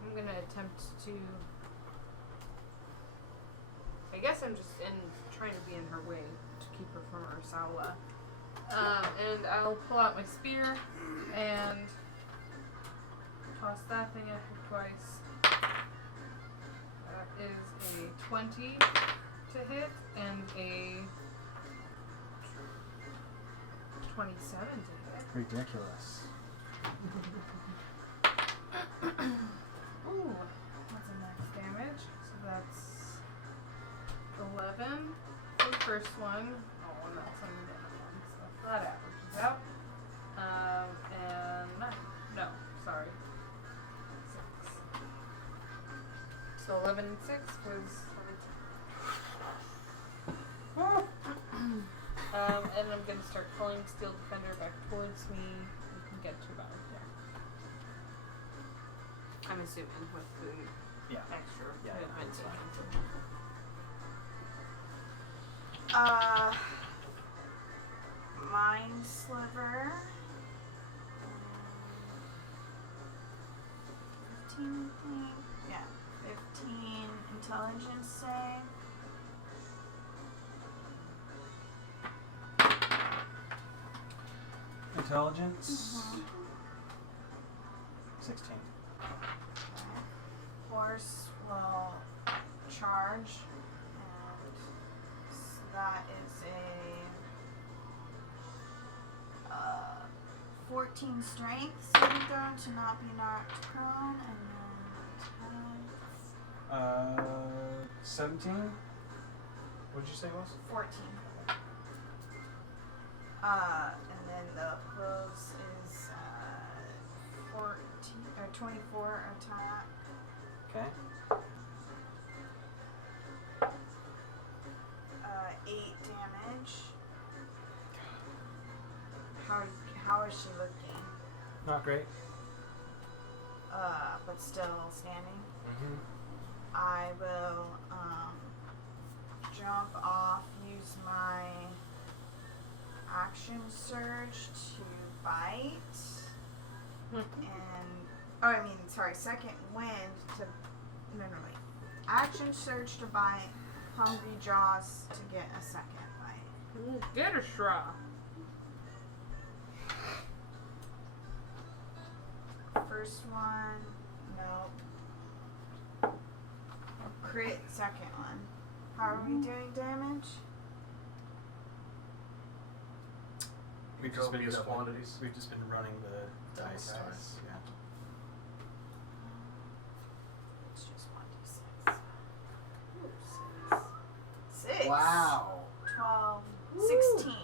I'm gonna attempt to. I guess I'm just trying to be in her way to keep her from Ursula. And I'll pull out my spear and toss that thing at her twice. That is a 20 to hit and a 27 to hit. Ridiculous. Ooh, that's a max damage. So that's 11 for the first one. Oh, and that's on the other one. So that averages out. And 9. No, sorry. 6. So 11 and 6 was 17. And I'm going to start pulling Steel Defender back towards me. We can get to about there. I'm assuming with the extra movement that's fine. Mind Sliver. 15, I think. Yeah, 15 intelligence save. Intelligence. 16. Horse will charge, and that is a 14 strength saving throw to not be knocked prone, and then 17. What did you say it was? 14. And then the close is 24 attack. Okay. 8 damage. How is she looking? Not great. But still standing. Mm-hmm. I will jump off, use my action surge to bite, and second wind to. No, wait. Action search to buy Hungry Jaws to get a second bite. Ooh, get a straw. First one, nope. Crit, second one. How are we doing damage? We've just been Copious doubling- quantities. We've just been running the Double dice dice. twice. Yeah. It's just 1d6. Ooh, 6. 6. Wow. 12. Ooh. 16.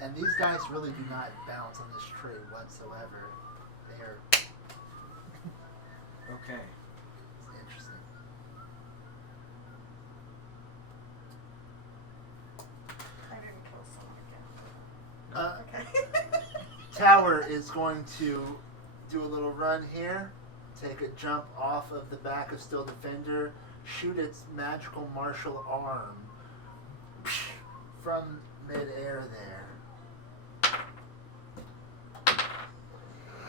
And these dice really do not bounce on this tree whatsoever. They are Okay. interesting. I didn't kill someone again. Okay. Okay. Tower is going to do a little run here, take a jump off of the back of Steel Defender, shoot its magical martial arm from midair there.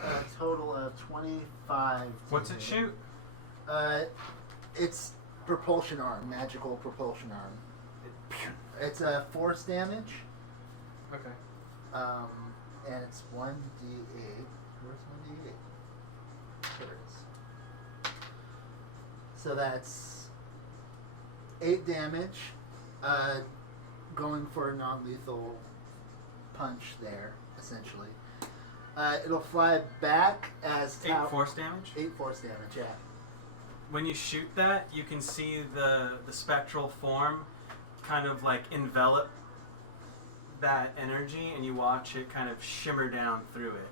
A total of 25. What's it shoot? It's propulsion arm, magical propulsion arm. It's a force damage. Okay. And it's 1d8. Where's 1d8? There it is. So that's 8 damage. Going for a non-lethal punch there, essentially. It'll fly back as 8 force damage? 8 force damage, yeah. When you shoot that, you can see the spectral form kind of like envelop that energy, and you watch it kind of shimmer down through it.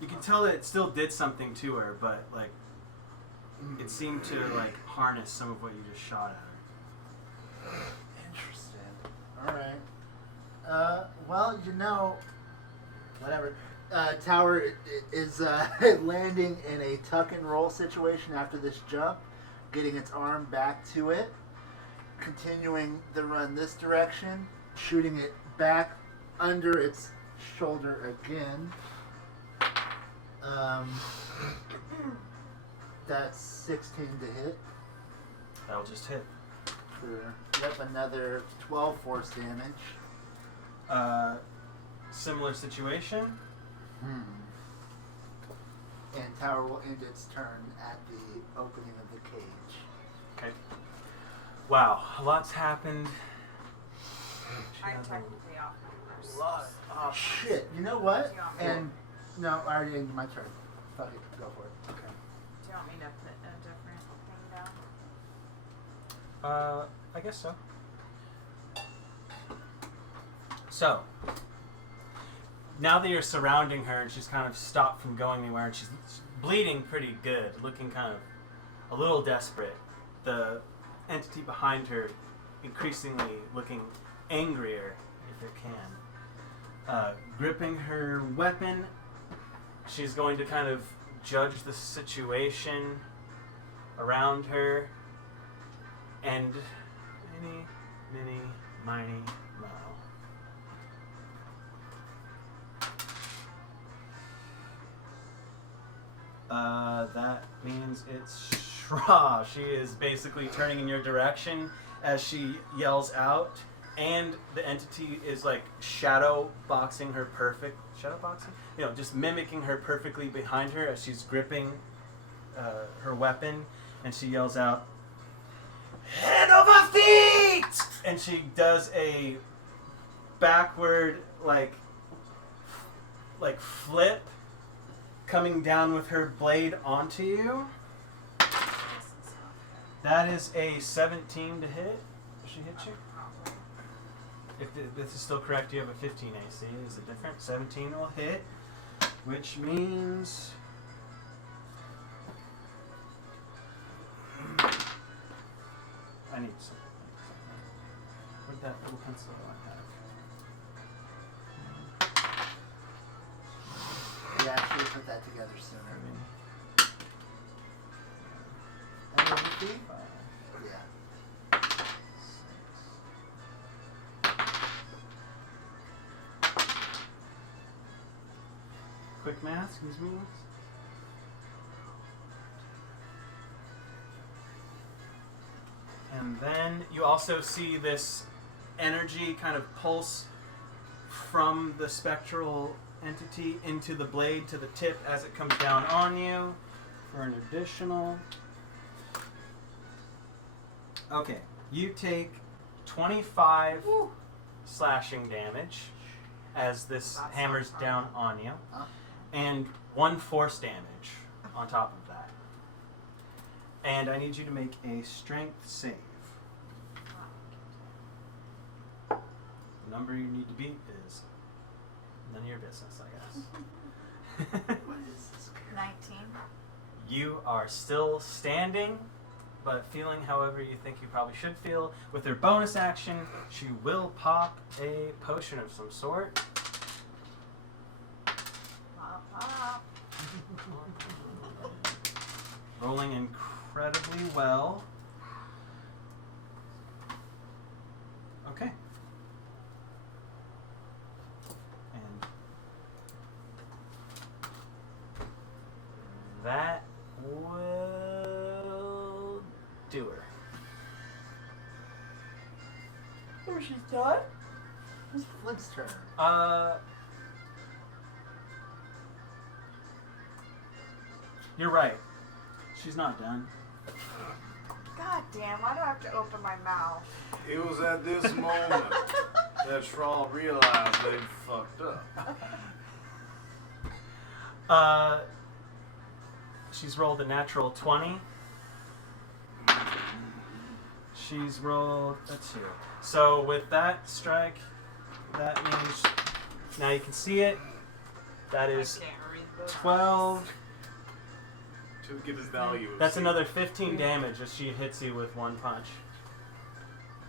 You can tell that it still did something to her, but like it seemed to like harness some of what you just shot at her. Interesting. Alright. Well, whatever. Tower is landing in a tuck and roll situation after this jump, getting its arm back to it, continuing the run this direction, shooting it back under its shoulder again. That's 16 to hit. That'll just hit. For another 12 force damage. Similar situation. And Tower will end its turn at the opening of the cage. Okay. Wow, a lot's happened. I'm technically off my first. Oh shit! You know what? Do you want me And no, I already ended my turn. Fuck it, go for it. Okay. Do you want me to put a different thing down? I guess so. So, now that you're surrounding her and she's kind of stopped from going anywhere and she's bleeding pretty good, looking kind of a little desperate, the entity behind her increasingly looking angrier, if it can. Gripping her weapon, she's going to kind of judge the situation around her, and mini, miny, mo. That means it's Shra. She is basically turning in your direction as she yells out, and the entity is like shadow boxing her just mimicking her perfectly behind her as she's gripping her weapon, and she yells out, "Head over feet!" And she does a backward like flip, coming down with her blade onto you. That is a 17 to hit. Does she hit you? If this is still correct, you have a 15 AC. Is it different? 17 will hit, which means I need some. Where'd that little pencil I have? Yeah, I should have put that together sooner. And then the feet? Yeah. Quick math, excuse me. And then you also see this energy kind of pulse from the spectral entity into the blade to the tip as it comes down on you for an additional. Okay, you take 25 slashing damage as this That's hammers not down on you, Huh? and 1 force damage on top of that. And I need you to make a strength save. The number you need to beat is none of your business, I guess. What is this? 19. You are still standing, but feeling however you think you probably should feel. With her bonus action, she will pop a potion of some sort. Pop, pop. Rolling incredibly well. Okay. And that will do her. Oh, she's done? It's Flint's turn. You're right. She's not done. God damn, why do I have to open my mouth? It was at this moment that Schrawl realized they'd fucked up. She's rolled a natural 20. She's rolled a 2. So with that strike, that means now you can see it. That is I can't read those 12. To get his value. of That's seeing. another 15 damage as she hits you with 1 punch.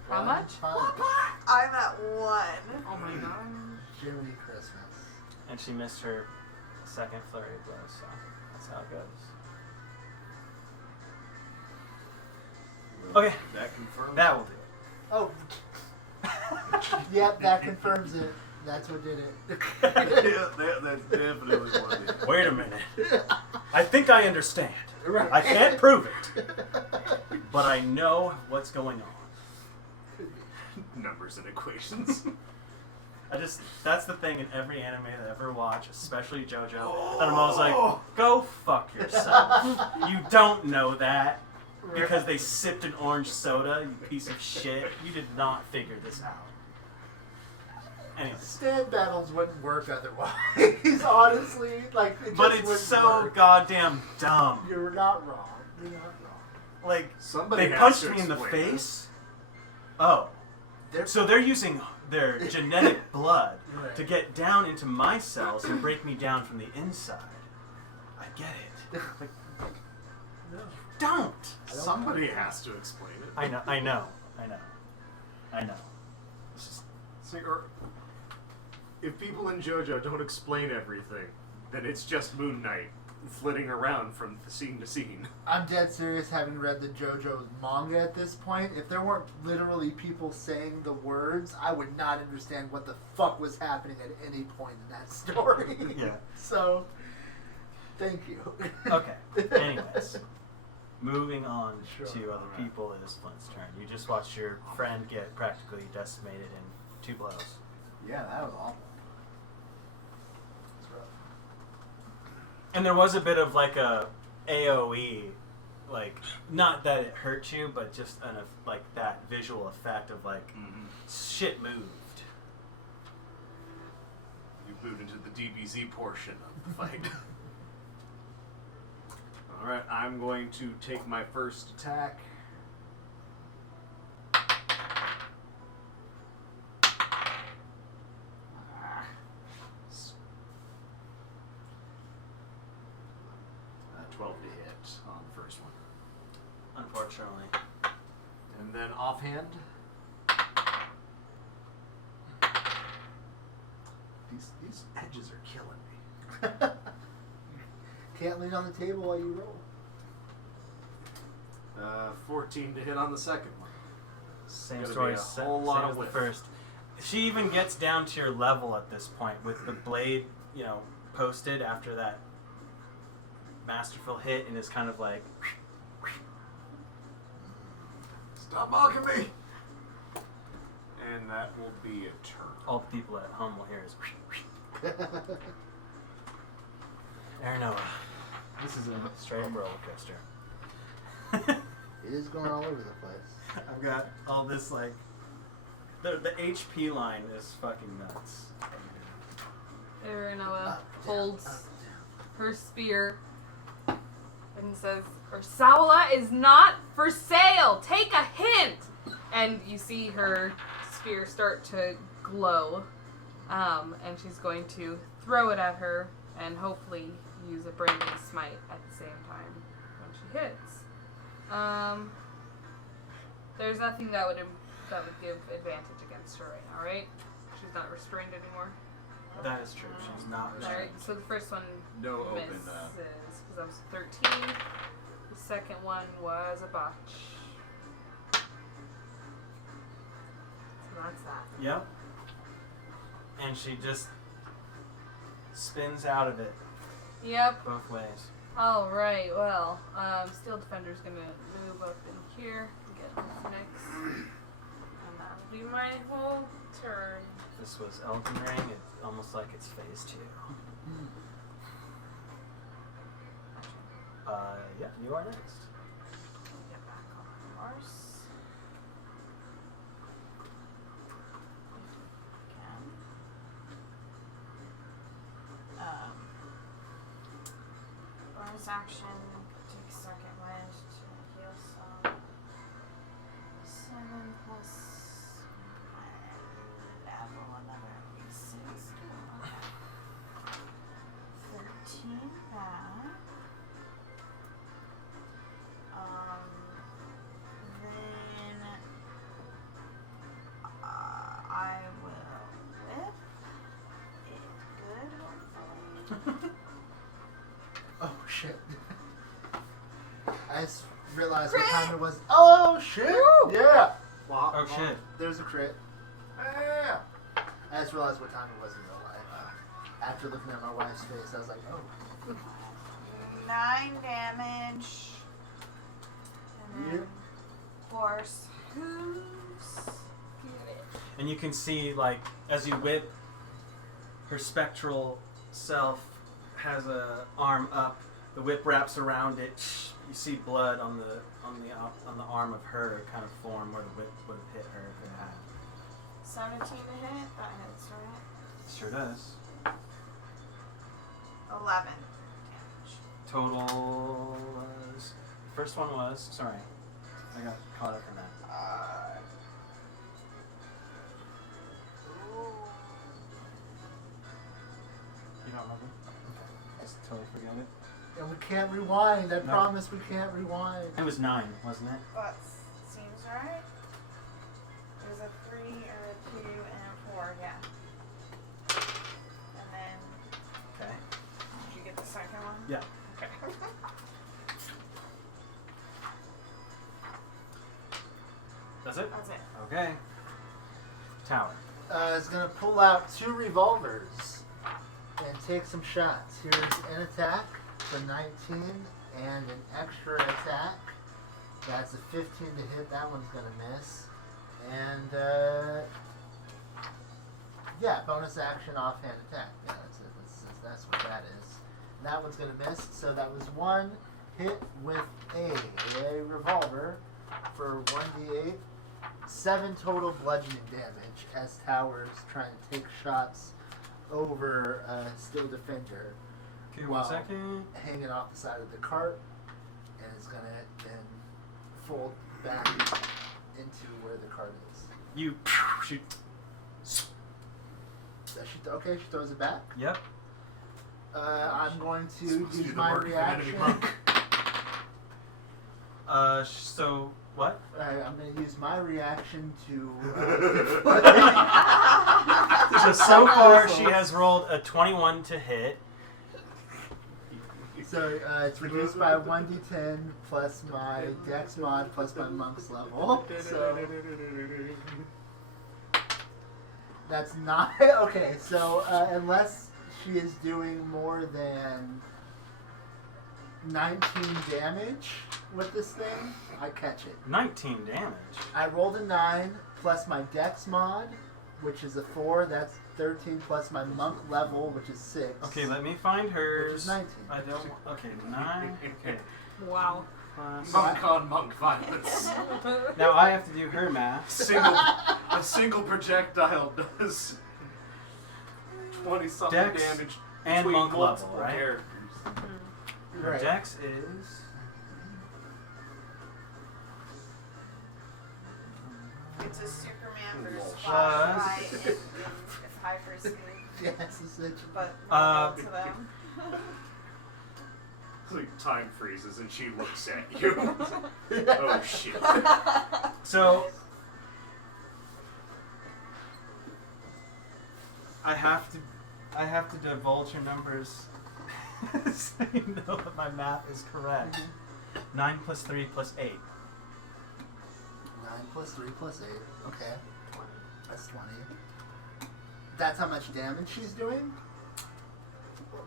How much? I'm at 1. Oh my god. Jiminy Christmas. And she missed her second flurry of blows, so that's how it goes. Okay, That confirms. that will do it. Oh. Yep, that confirms it. That's what did it. Yeah, that's definitely what it is. Wait a minute. I think I understand. Right. I can't prove it, but I know what's going on. Numbers and equations. That's the thing in every anime that I ever watch, especially JoJo, that I'm always like, go fuck yourself. You don't know that because they sipped an orange soda, you piece of shit. You did not figure this out. Anyways. Stand battles wouldn't work otherwise. Honestly, like it But just it's wouldn't so work. goddamn dumb. You're not wrong. You're not wrong. Like, Somebody they has punched to me in the explain it. face. Oh. So they're using their genetic blood Right. to get down into my cells and break me down from the inside. I get it. Like, No. don't. Somebody has to explain it. I know. It's just, See, or if people in JoJo don't explain everything, then it's just Moon Knight flitting around from scene to scene. I'm dead serious, having read the JoJo manga at this point. If there weren't literally people saying the words, I would not understand what the fuck was happening at any point in that story. Yeah. So, thank you. okay. Anyways, moving on Sure. to other people, it is Flint's turn. You just watched your friend get practically decimated in 2 blows. Yeah, that was awful. It's rough. And there was a bit of like a AOE, like not that it hurt you, but just like that visual effect of like shit moved. You boot into the DBZ portion of the fight. Alright, I'm going to take my first attack. Ah. 12 to hit on the first one. Unfortunately, And then offhand. These edges are killing me. Can't lean on the table while you roll. 14 to hit on the second one. same Gonna story be a as whole same lot as of the whiff. first. She even gets down to your level at this point with the blade, posted after that masterful hit, and is kind of like. Stop mocking me! And that will be a turn. All the people at home will hear is. Aranoa. This is a Straight up roller coaster. It is going all over the place. I've got all this like. The HP line is fucking nuts. Aranoa Up, down, holds up, her spear and says, Ursula is not for sale! Take a hint! And you see her spear start to glow. And she's going to throw it at her and hopefully use a branding smite at the same time when she hits. There's nothing that would give advantage against her right now, right? She's not restrained anymore. That is true. She's not. Alright, so the first one No open, misses because that was 13. The second one was a botch. So that's that. Yep. And she just spins out of it Yep. both ways. Alright, well, Steel Defender's gonna move up in here and get next. And that'll be my whole turn. This was Elden Ring. It's almost like it's phase 2. Yeah, you are next. Get back on horse. Bonus action, take second wind to heal some. 7 plus my level, another d6. 13 back. Then I will whip it good, hopefully. Oh shit. I just realized what time it was. Oh shit! Woo! Yeah! Oh shit. There's a crit. Yeah. I just realized what time it was in real life. After looking at my wife's face, I was like, oh. 9 damage. And then horse hooves. And you can see, like, as you whip, her spectral self has a arm up. The whip wraps around it. You see blood on the arm of her kind of form where the whip would have hit her if it had. 17 to hit. That hits, right? Sure does. 11 damage. Total was. The first one was. Sorry. I got caught up in that. You don't remember? Okay. Just totally forget it. And we can't rewind. I No. promise we can't rewind. It was 9, wasn't it? That seems right. There's a 3 or a 2 and a 4, yeah. And then, Okay. did you get the second one? Yeah. Okay. That's it? That's it. Okay. Tower. Is gonna pull out 2 revolvers and take some shots. Here's an attack for 19 and an extra attack. That's a 15 to hit. That one's gonna miss. And yeah, bonus action offhand attack. Yeah, that's it. That's what that is. And that one's gonna miss. So that was 1 hit with a revolver for 1d8. 7 total bludgeoning damage as Tower's trying to take shots over Steel Defender. Okay, Wow. 1 second. Hanging off the side of the cart, and it's gonna then fold back into where the cart is. You shoot. Does she okay, she throws it back. Yep. I'm going to Supposed to use do the my work of an enemy reaction. monk. So what? I'm going to use my reaction to. So far, she has rolled a 21 to hit. So it's reduced by 1d10 plus my dex mod plus my monk's level. So that's not okay. So unless she is doing more than 19 damage with this thing. I catch it. 19 damage. I rolled a 9 plus my dex mod, which is a 4. That's 13 plus my monk level, which is 6. Okay, let me find hers. Which is 19. I don't. Okay, 9. Okay. Wow. Plus. Monk on monk violence. Now I have to do her math. A single projectile does 20 something Dex damage and between monk multiple level, right? characters. Her Right. dex is. It's a Superman versus Plus- Fly if hyperspace, Yes, essentially. but Uh, to them. Like time freezes and she looks at you. Oh shit. So. I have to divulge your numbers so you know that my math is correct. 9 plus 3 plus 8. 9 plus 3 plus 8. Okay. That's 20. That's how much damage she's doing?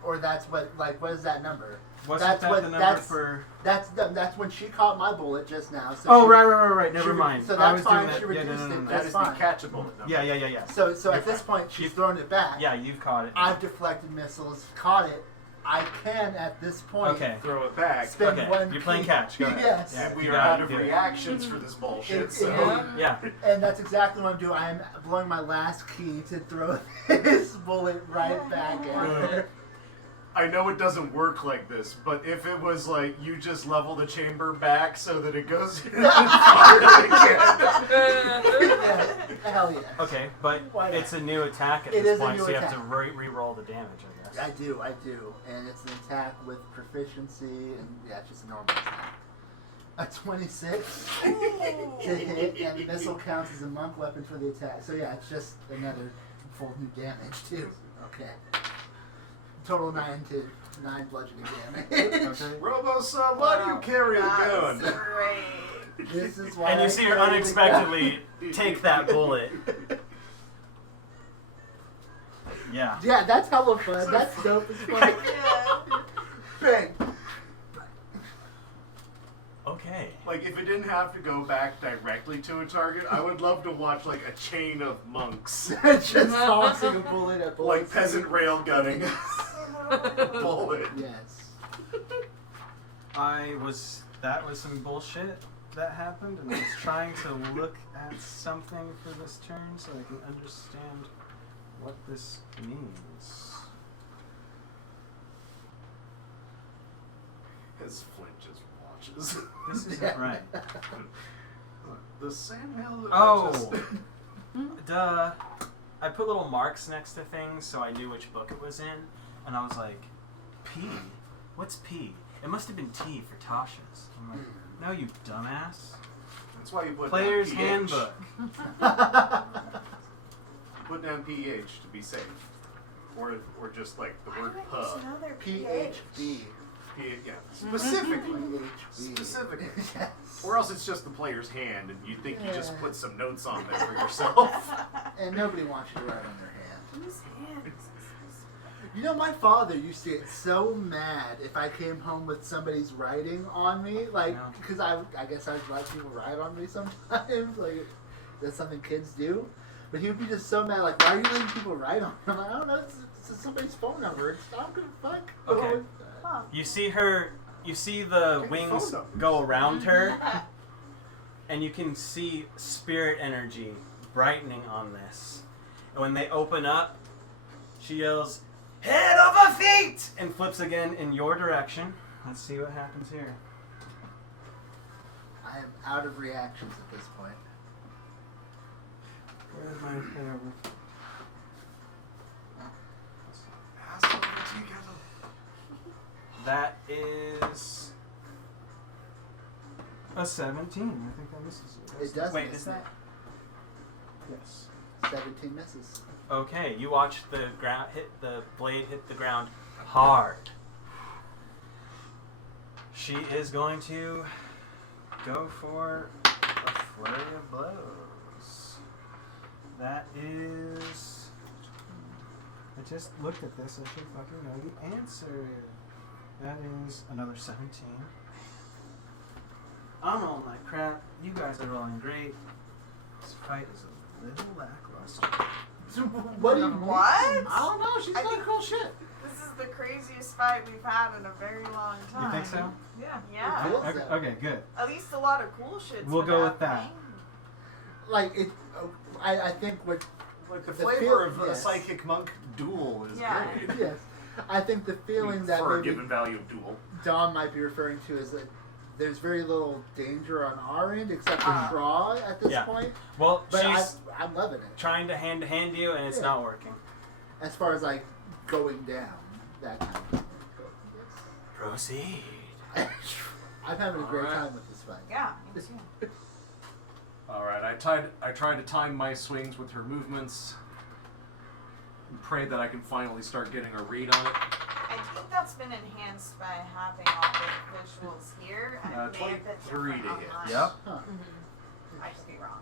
Or that's what, like, what is that number? Wasn't That's that what- the number that's- for? That's when she caught my bullet just now. So Oh, she- right. Never she- mind. so I that's was fine, doing she that. Yeah, reduced it. That That's is fine. the catchable number. Yeah. So You're at this fine. point, she's You've- thrown it back. Yeah, you've caught it. I've deflected missiles, caught it. I can, at this point, Okay. Throw it back. spend Okay, one you're playing key. catch. Go ahead. Yes. Yeah, And we you are got out it, of do it. reactions for this bullshit, It- so. it- Yeah. And that's exactly what I'm doing. I'm blowing my last key to throw this bullet right back at her. I know it doesn't work like this, but if it was like you just level the chamber back so that it goes in and fire it again. Yeah, hell yeah. Okay, but Why not? it's a new attack at It this is a point, new so you have to attack. re-roll the damage, I guess. I do. And it's an attack with proficiency, and yeah, it's just a normal attack. A 26 to hit, and the missile counts as a monk weapon for the attack. So yeah, it's just another full new damage, too. Okay. Total 9 bludgeoning damage. Okay. Robo-Sub, why do you carry a gun? That's great. This is why And you I see her carry the unexpectedly take that bullet. Yeah. gun. Yeah, that's hella fun. That's dope as fuck. Yeah. Bang. Okay. Like, if it didn't have to go back directly to a target, I would love to watch, like, a chain of monks. Just tossing a bullet at bullets. Like peasant rail gunning. Bullet. Yes. That was some bullshit that happened, and I was trying to look at something for this turn so I can understand what this means. As Flint just watches. This isn't right. The sandhill. Oh! Duh. I put little marks next to things so I knew which book it was in, and I was like, P? What's P? It must have been T for Tasha's. I'm like, no, you dumbass. That's why you put Player's down PH. Handbook. Put down PH to be safe. Or just like the word There's pub. another PHB. Yeah, specifically. PHB. Specifically. Yes. Or else it's just the player's hand and you think you just put some notes on there for yourself. And nobody wants you to write on their hand. Whose hand is this? You know, my father used to get so mad if I came home with somebody's writing on me, like, Yeah. because I guess I'd let people write on me sometimes, like, that's something kids do. But he would be just so mad, like, why are you letting people write on me? I'm like, I don't know, it's somebody's phone number. It's not gonna fuck. Okay. with that. Huh. You see the Take wings phone numbers. go around her, and you can see spirit energy brightening on this. And when they open up, she yells, "Head over feet!" and flips again in your direction. Let's see what happens here. I am out of reactions at this point. Where's my head over? That is a 17. I think that misses you. It does Wait, miss is me. that? Yes. 17 misses. Okay, you watch the blade hit the ground hard. She is going to go for a flurry of blows. That is. I just looked at this. I should fucking know the answer. That is another 17. I'm rolling like crap. You guys are rolling great. This fight is a little lackluster. What do you What? I don't know. She's I done think- cool shit. This is the craziest fight we've had in a very long time. You think so? Yeah. Yeah. Feels Okay, so. okay, good. At least a lot of cool shit's We'll been go with happening. Like it, I think what Like the The flavor feel- of a yes. psychic monk duel is Yeah. great. yes, I think the feeling that for a maybe given value of duel. Don might be referring to is that there's very little danger on our end except for Uh-huh. draw at this Yeah. point. Well, But she's I'm loving it. trying to hand you, and it's Yeah. not working. As far as like going down, that kind of thing. Proceed. I'm having a great Alright. time with this fight. Yeah, me too. All right, I tried to time my swings with her movements. And prayed that I can finally start getting a read on it. I think that's been enhanced by having all the visuals here. And it may have been 23 different to hit. online. Yep. Huh. I could be wrong.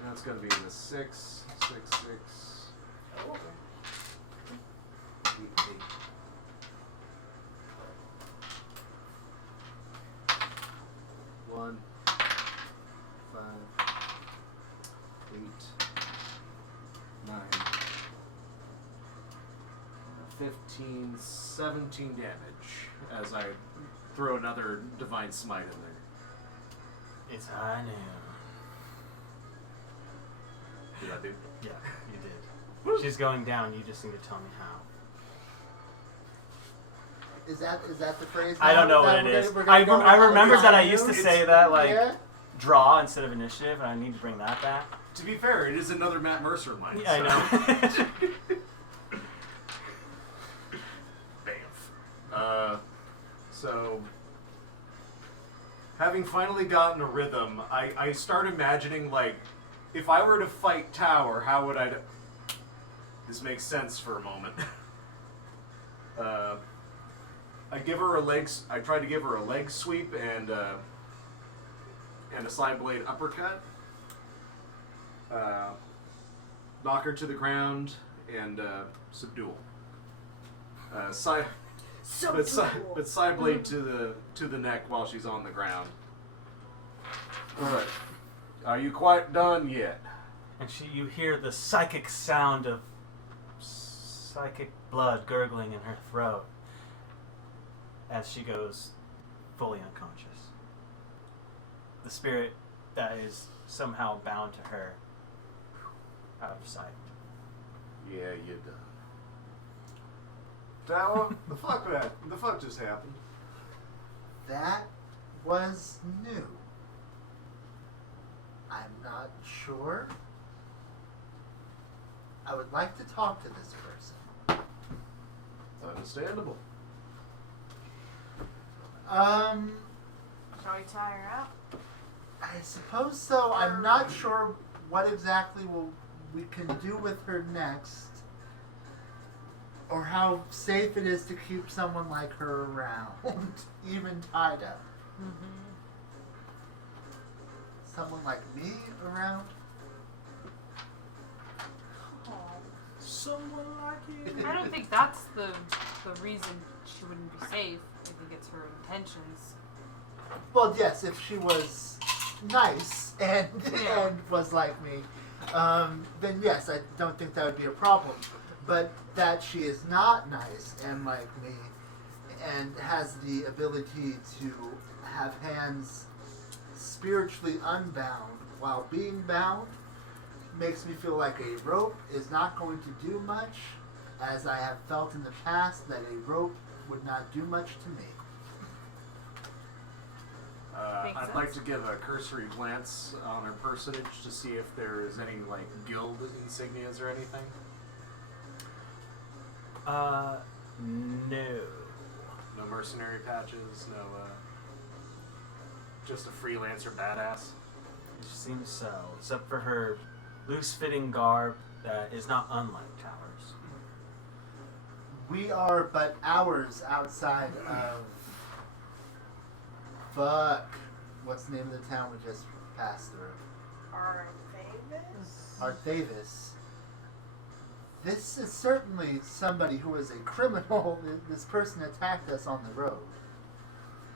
And that's gonna be the 6, 6, 6, But... Oh. 8, 8. One, 5, 8, 9, 15, 17 damage as I throw another divine smite in there. It's high noon. Did I do? Yeah, you did. She's going down. You just need to tell me how. Is that the phrase? I don't know that what it we're is. gonna- we're gonna go I with remember that I high used to noon? say that like Yeah. draw instead of initiative, and I need to bring that back. To be fair, it is another Matt Mercer line. Yeah, I know. Bamf. So, having finally gotten a rhythm, I start imagining, like, if I were to fight Tower, how would I... This makes sense for a moment. I give her a I try to give her a leg sweep and a side blade uppercut. Knock her to the ground and subdual. But side blade to the neck while she's on the ground. All right. Are you quite done yet? And you hear the psychic sound of psychic blood gurgling in her throat as she goes fully unconscious. The spirit that is somehow bound to her out of sight. Yeah, you done. Tower, the fuck just happened? That was new. I'm not sure. I would like to talk to this person. Understandable. Shall we tie her up? I suppose so. I'm not sure what exactly we can do with her next, or how safe it is to keep someone like her around, even tied up. Someone like me around? Someone like you. I don't think that's the reason she wouldn't be safe. I think it's her intentions. Well, yes, if she was nice and Yeah. and was like me, then yes, I don't think that would be a problem. But that she is not nice and like me, and has the ability to have hands spiritually unbound while being bound, makes me feel like a rope is not going to do much, as I have felt in the past that a rope would not do much to me. Makes I'd like sense. to give a cursory glance on her personage to see if there is any like guild insignias or anything. No. No mercenary patches, no just a freelancer badass. It seems so, except for her loose-fitting garb that is not unlike Tower's. We are but hours outside of... Fuck. What's the name of the town we just passed through? Arthavis? Arthavis. This is certainly somebody who is a criminal. This person attacked us on the road.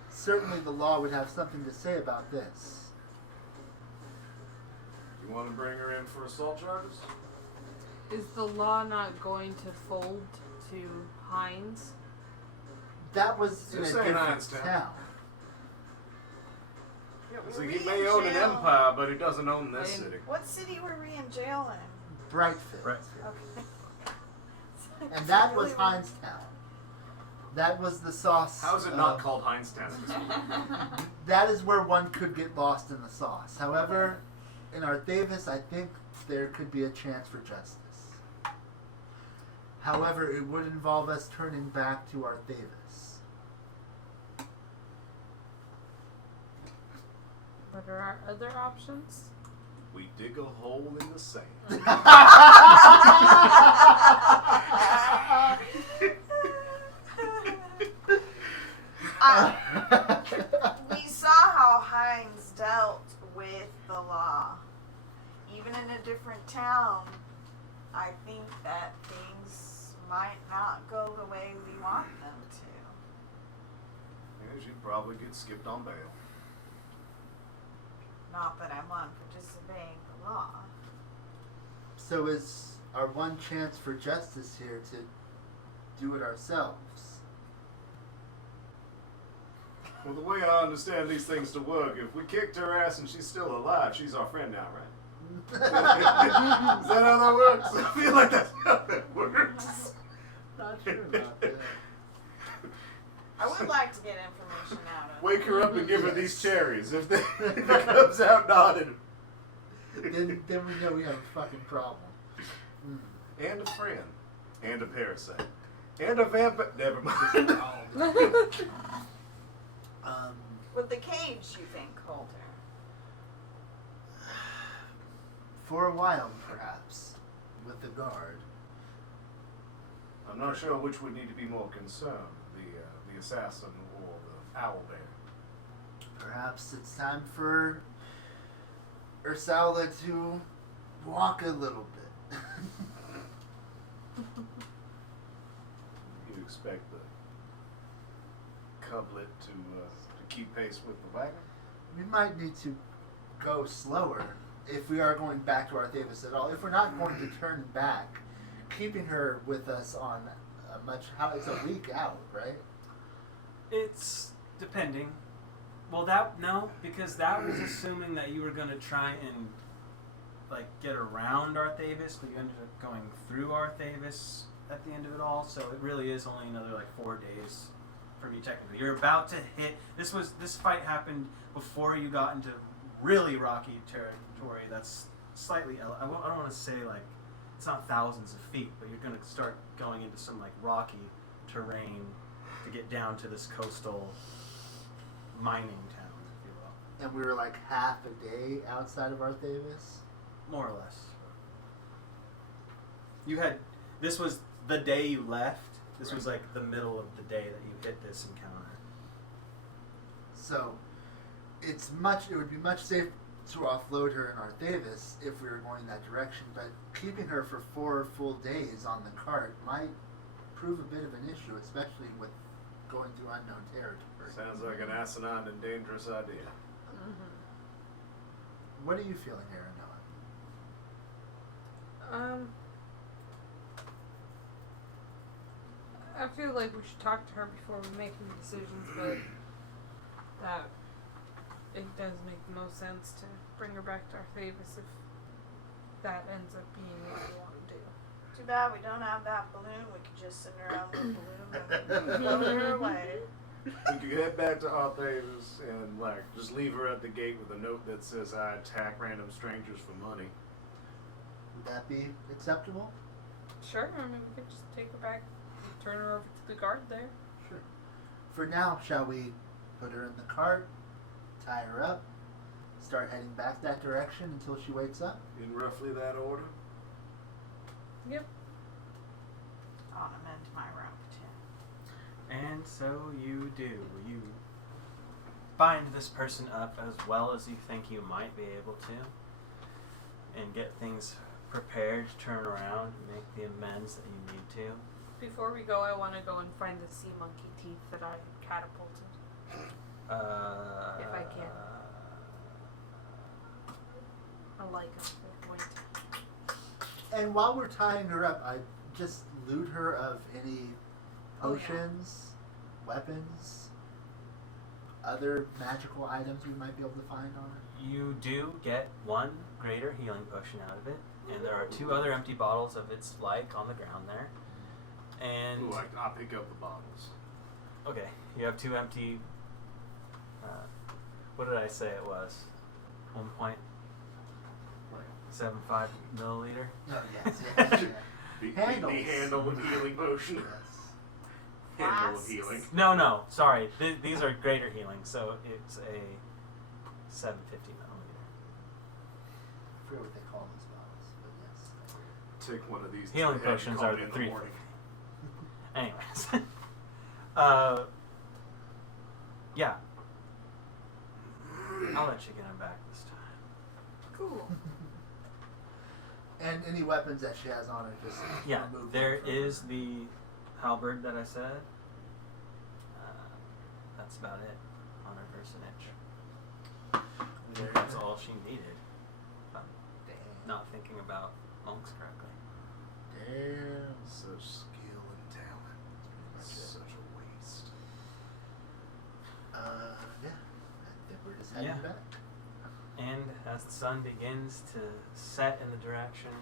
Certainly the law would have something to say about this. You want to bring her in for assault charges? Is the law not going to fold to Hines? That was in a Just saying different Hines town. So Were he we may in own an jail? empire, but he doesn't own this In- city. What city were we in jail in? Brightfield. Okay. And that Really was Hines Town. That was the sauce. How is it not called Heinstown? That is where one could get lost in the sauce. However, in Arthavis, I think there could be a chance for justice. However, it would involve us turning back to Arthavis. What are our other options? We dig a hole in the sand. We saw how Hines dealt with the law. Even in a different town, I think that things might not go the way we want them to. Yeah, she'd probably get skipped on bail. Not that I'm one for disobeying the law. So is our one chance for justice here to do it ourselves? Well, the way I understand these things to work, if we kicked her ass and she's still alive, she's our friend now, right? Is that how that works? I feel like that's how that works. Not sure about that. I would like to get information out of Wake her up and give her Yes. these cherries. If it comes out nodded. then we know we have a fucking problem. Mm. And a friend. And a parasite. And a vampire. Never mind. Would the cage, you think, hold her? For a while, perhaps, with the guard. I'm not sure which would need to be more concerned, the assassin or the owlbear. Perhaps it's time for Ursula to walk a little bit. You expect the cublet to keep pace with the wagon? We might need to go slower if we are going back to Arthavis at all. If we're not going to turn back, keeping her with us on it's a week out, right? It's depending. Well, because that was assuming that you were going to try and like get around Arthavis, but you ended up going through Arthavis at the end of it all. So it really is only another like 4 days from you technically. You're about to hit. This fight happened before you got into really rocky territory. That's slightly. I don't want to say like it's not thousands of feet, but you're going to start going into some like rocky terrain to get down to this coastal mining town, if you will. And we were like half a day outside of Arthavis. More or less. This was the day you left. This was like the middle of the day that you hit this encounter. So it would be much safer to offload her in Arthavis if we were going that direction, but keeping her for 4 full days on the cart might prove a bit of an issue, especially with going through unknown territory. Sounds like an asinine and dangerous idea. What are you feeling, Aaron? I feel like we should talk to her before we make any decisions, but that it does make the most sense to bring her back to Arthavis if that ends up being what we want to do. Too bad we don't have that balloon. We could just sit around with the balloon and float her away. We could head back to Arthavis and like just leave her at the gate with a note that says I attack random strangers for money. Would that be acceptable? Sure, I mean, we could just take her back and turn her over to the guard there. Sure. For now, shall we put her in the cart, tie her up, start heading back that direction until she wakes up? In roughly that order. Yep. Ornament my rope too. And so you do. You bind this person up as well as you think you might be able to, and get things prepared to turn around and make the amends that you need to. Before we go, I want to go and find the sea monkey teeth that I catapulted. If I can. I like them. They're pointy. And while we're tying her up, I just loot her of any potions, weapons, other magical items we might be able to find on her. You do get one greater healing potion out of it, and there are 2 other empty bottles of its like on the ground there. And Ooh, I'll pick up the bottles. okay, you have 2 empty. What did I say it was? 1.75 milliliter. No, yes, yes. The Handles. handle with healing potion. Yes. Handle with Flasks. healing. No, sorry. These are greater healing, so it's a 750 milliliter. I forget what they call those bottles, but yes. Take one of these. Healing to the head and potions call are me the in 350. morning. Anyways, yeah. I'll let you get him back this time. Cool. And any weapons that she has on her, just Yeah, remove there them from is her. the halberd that I said. That's about it on her personage. There. That's all she needed. If I'm Damn. not thinking about monks correctly. Damn. Such skill and talent. That's it. Such a waste. Yeah. I think we're just heading Yeah. back. And as the sun begins to set in the direction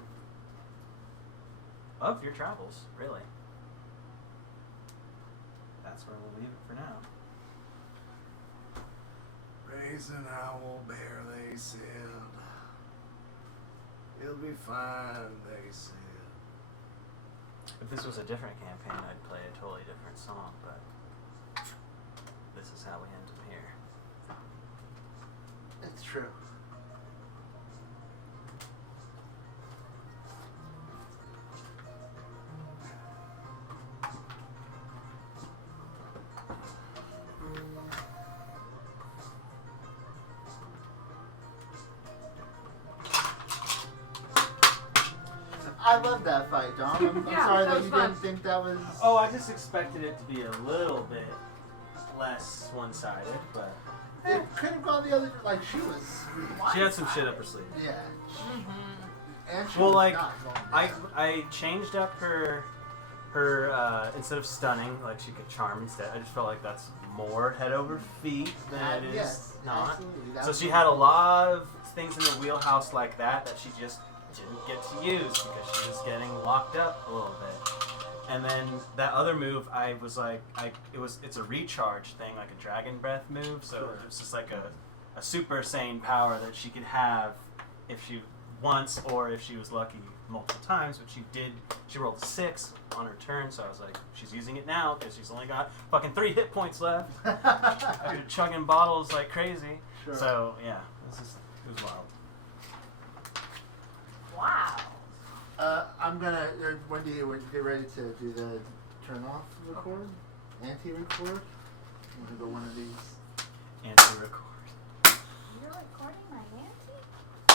of your travels, really, that's where we'll leave it for now. Raisin owl bear, they said. It'll be fine, they said. If this was a different campaign, I'd play a totally different song, but this is how we end them here. It's true. I love that fight, Dom. I'm Yeah, sorry that that was you fun. didn't think that was. Oh, I just expected it to be a little bit less one-sided, but It could have gone the other. Like she was. she had some shit up her sleeve. Yeah. Mm-hmm. And she Well, was like, not going I changed up her instead of stunning, like she could charm instead. I just felt like that's more head over feet than it is yes, not. absolutely. So That's she had a lot of things in the wheelhouse like that she just didn't get to use because she was getting locked up a little bit. And then that other move, I was like, it's a recharge thing, like a dragon breath move. So Sure. it was just like a super sane power that she could have if she once or if she was lucky multiple times. But she did. She rolled a 6 on her turn, so I was like, she's using it now because she's only got fucking 3 hit points left. You're chugging bottles like crazy. Sure. So yeah, it was wild. Wow. I'm gonna. Wendy, when you get ready to do the turn off record, anti-record, I'm gonna go one of these. And to record. You're recording my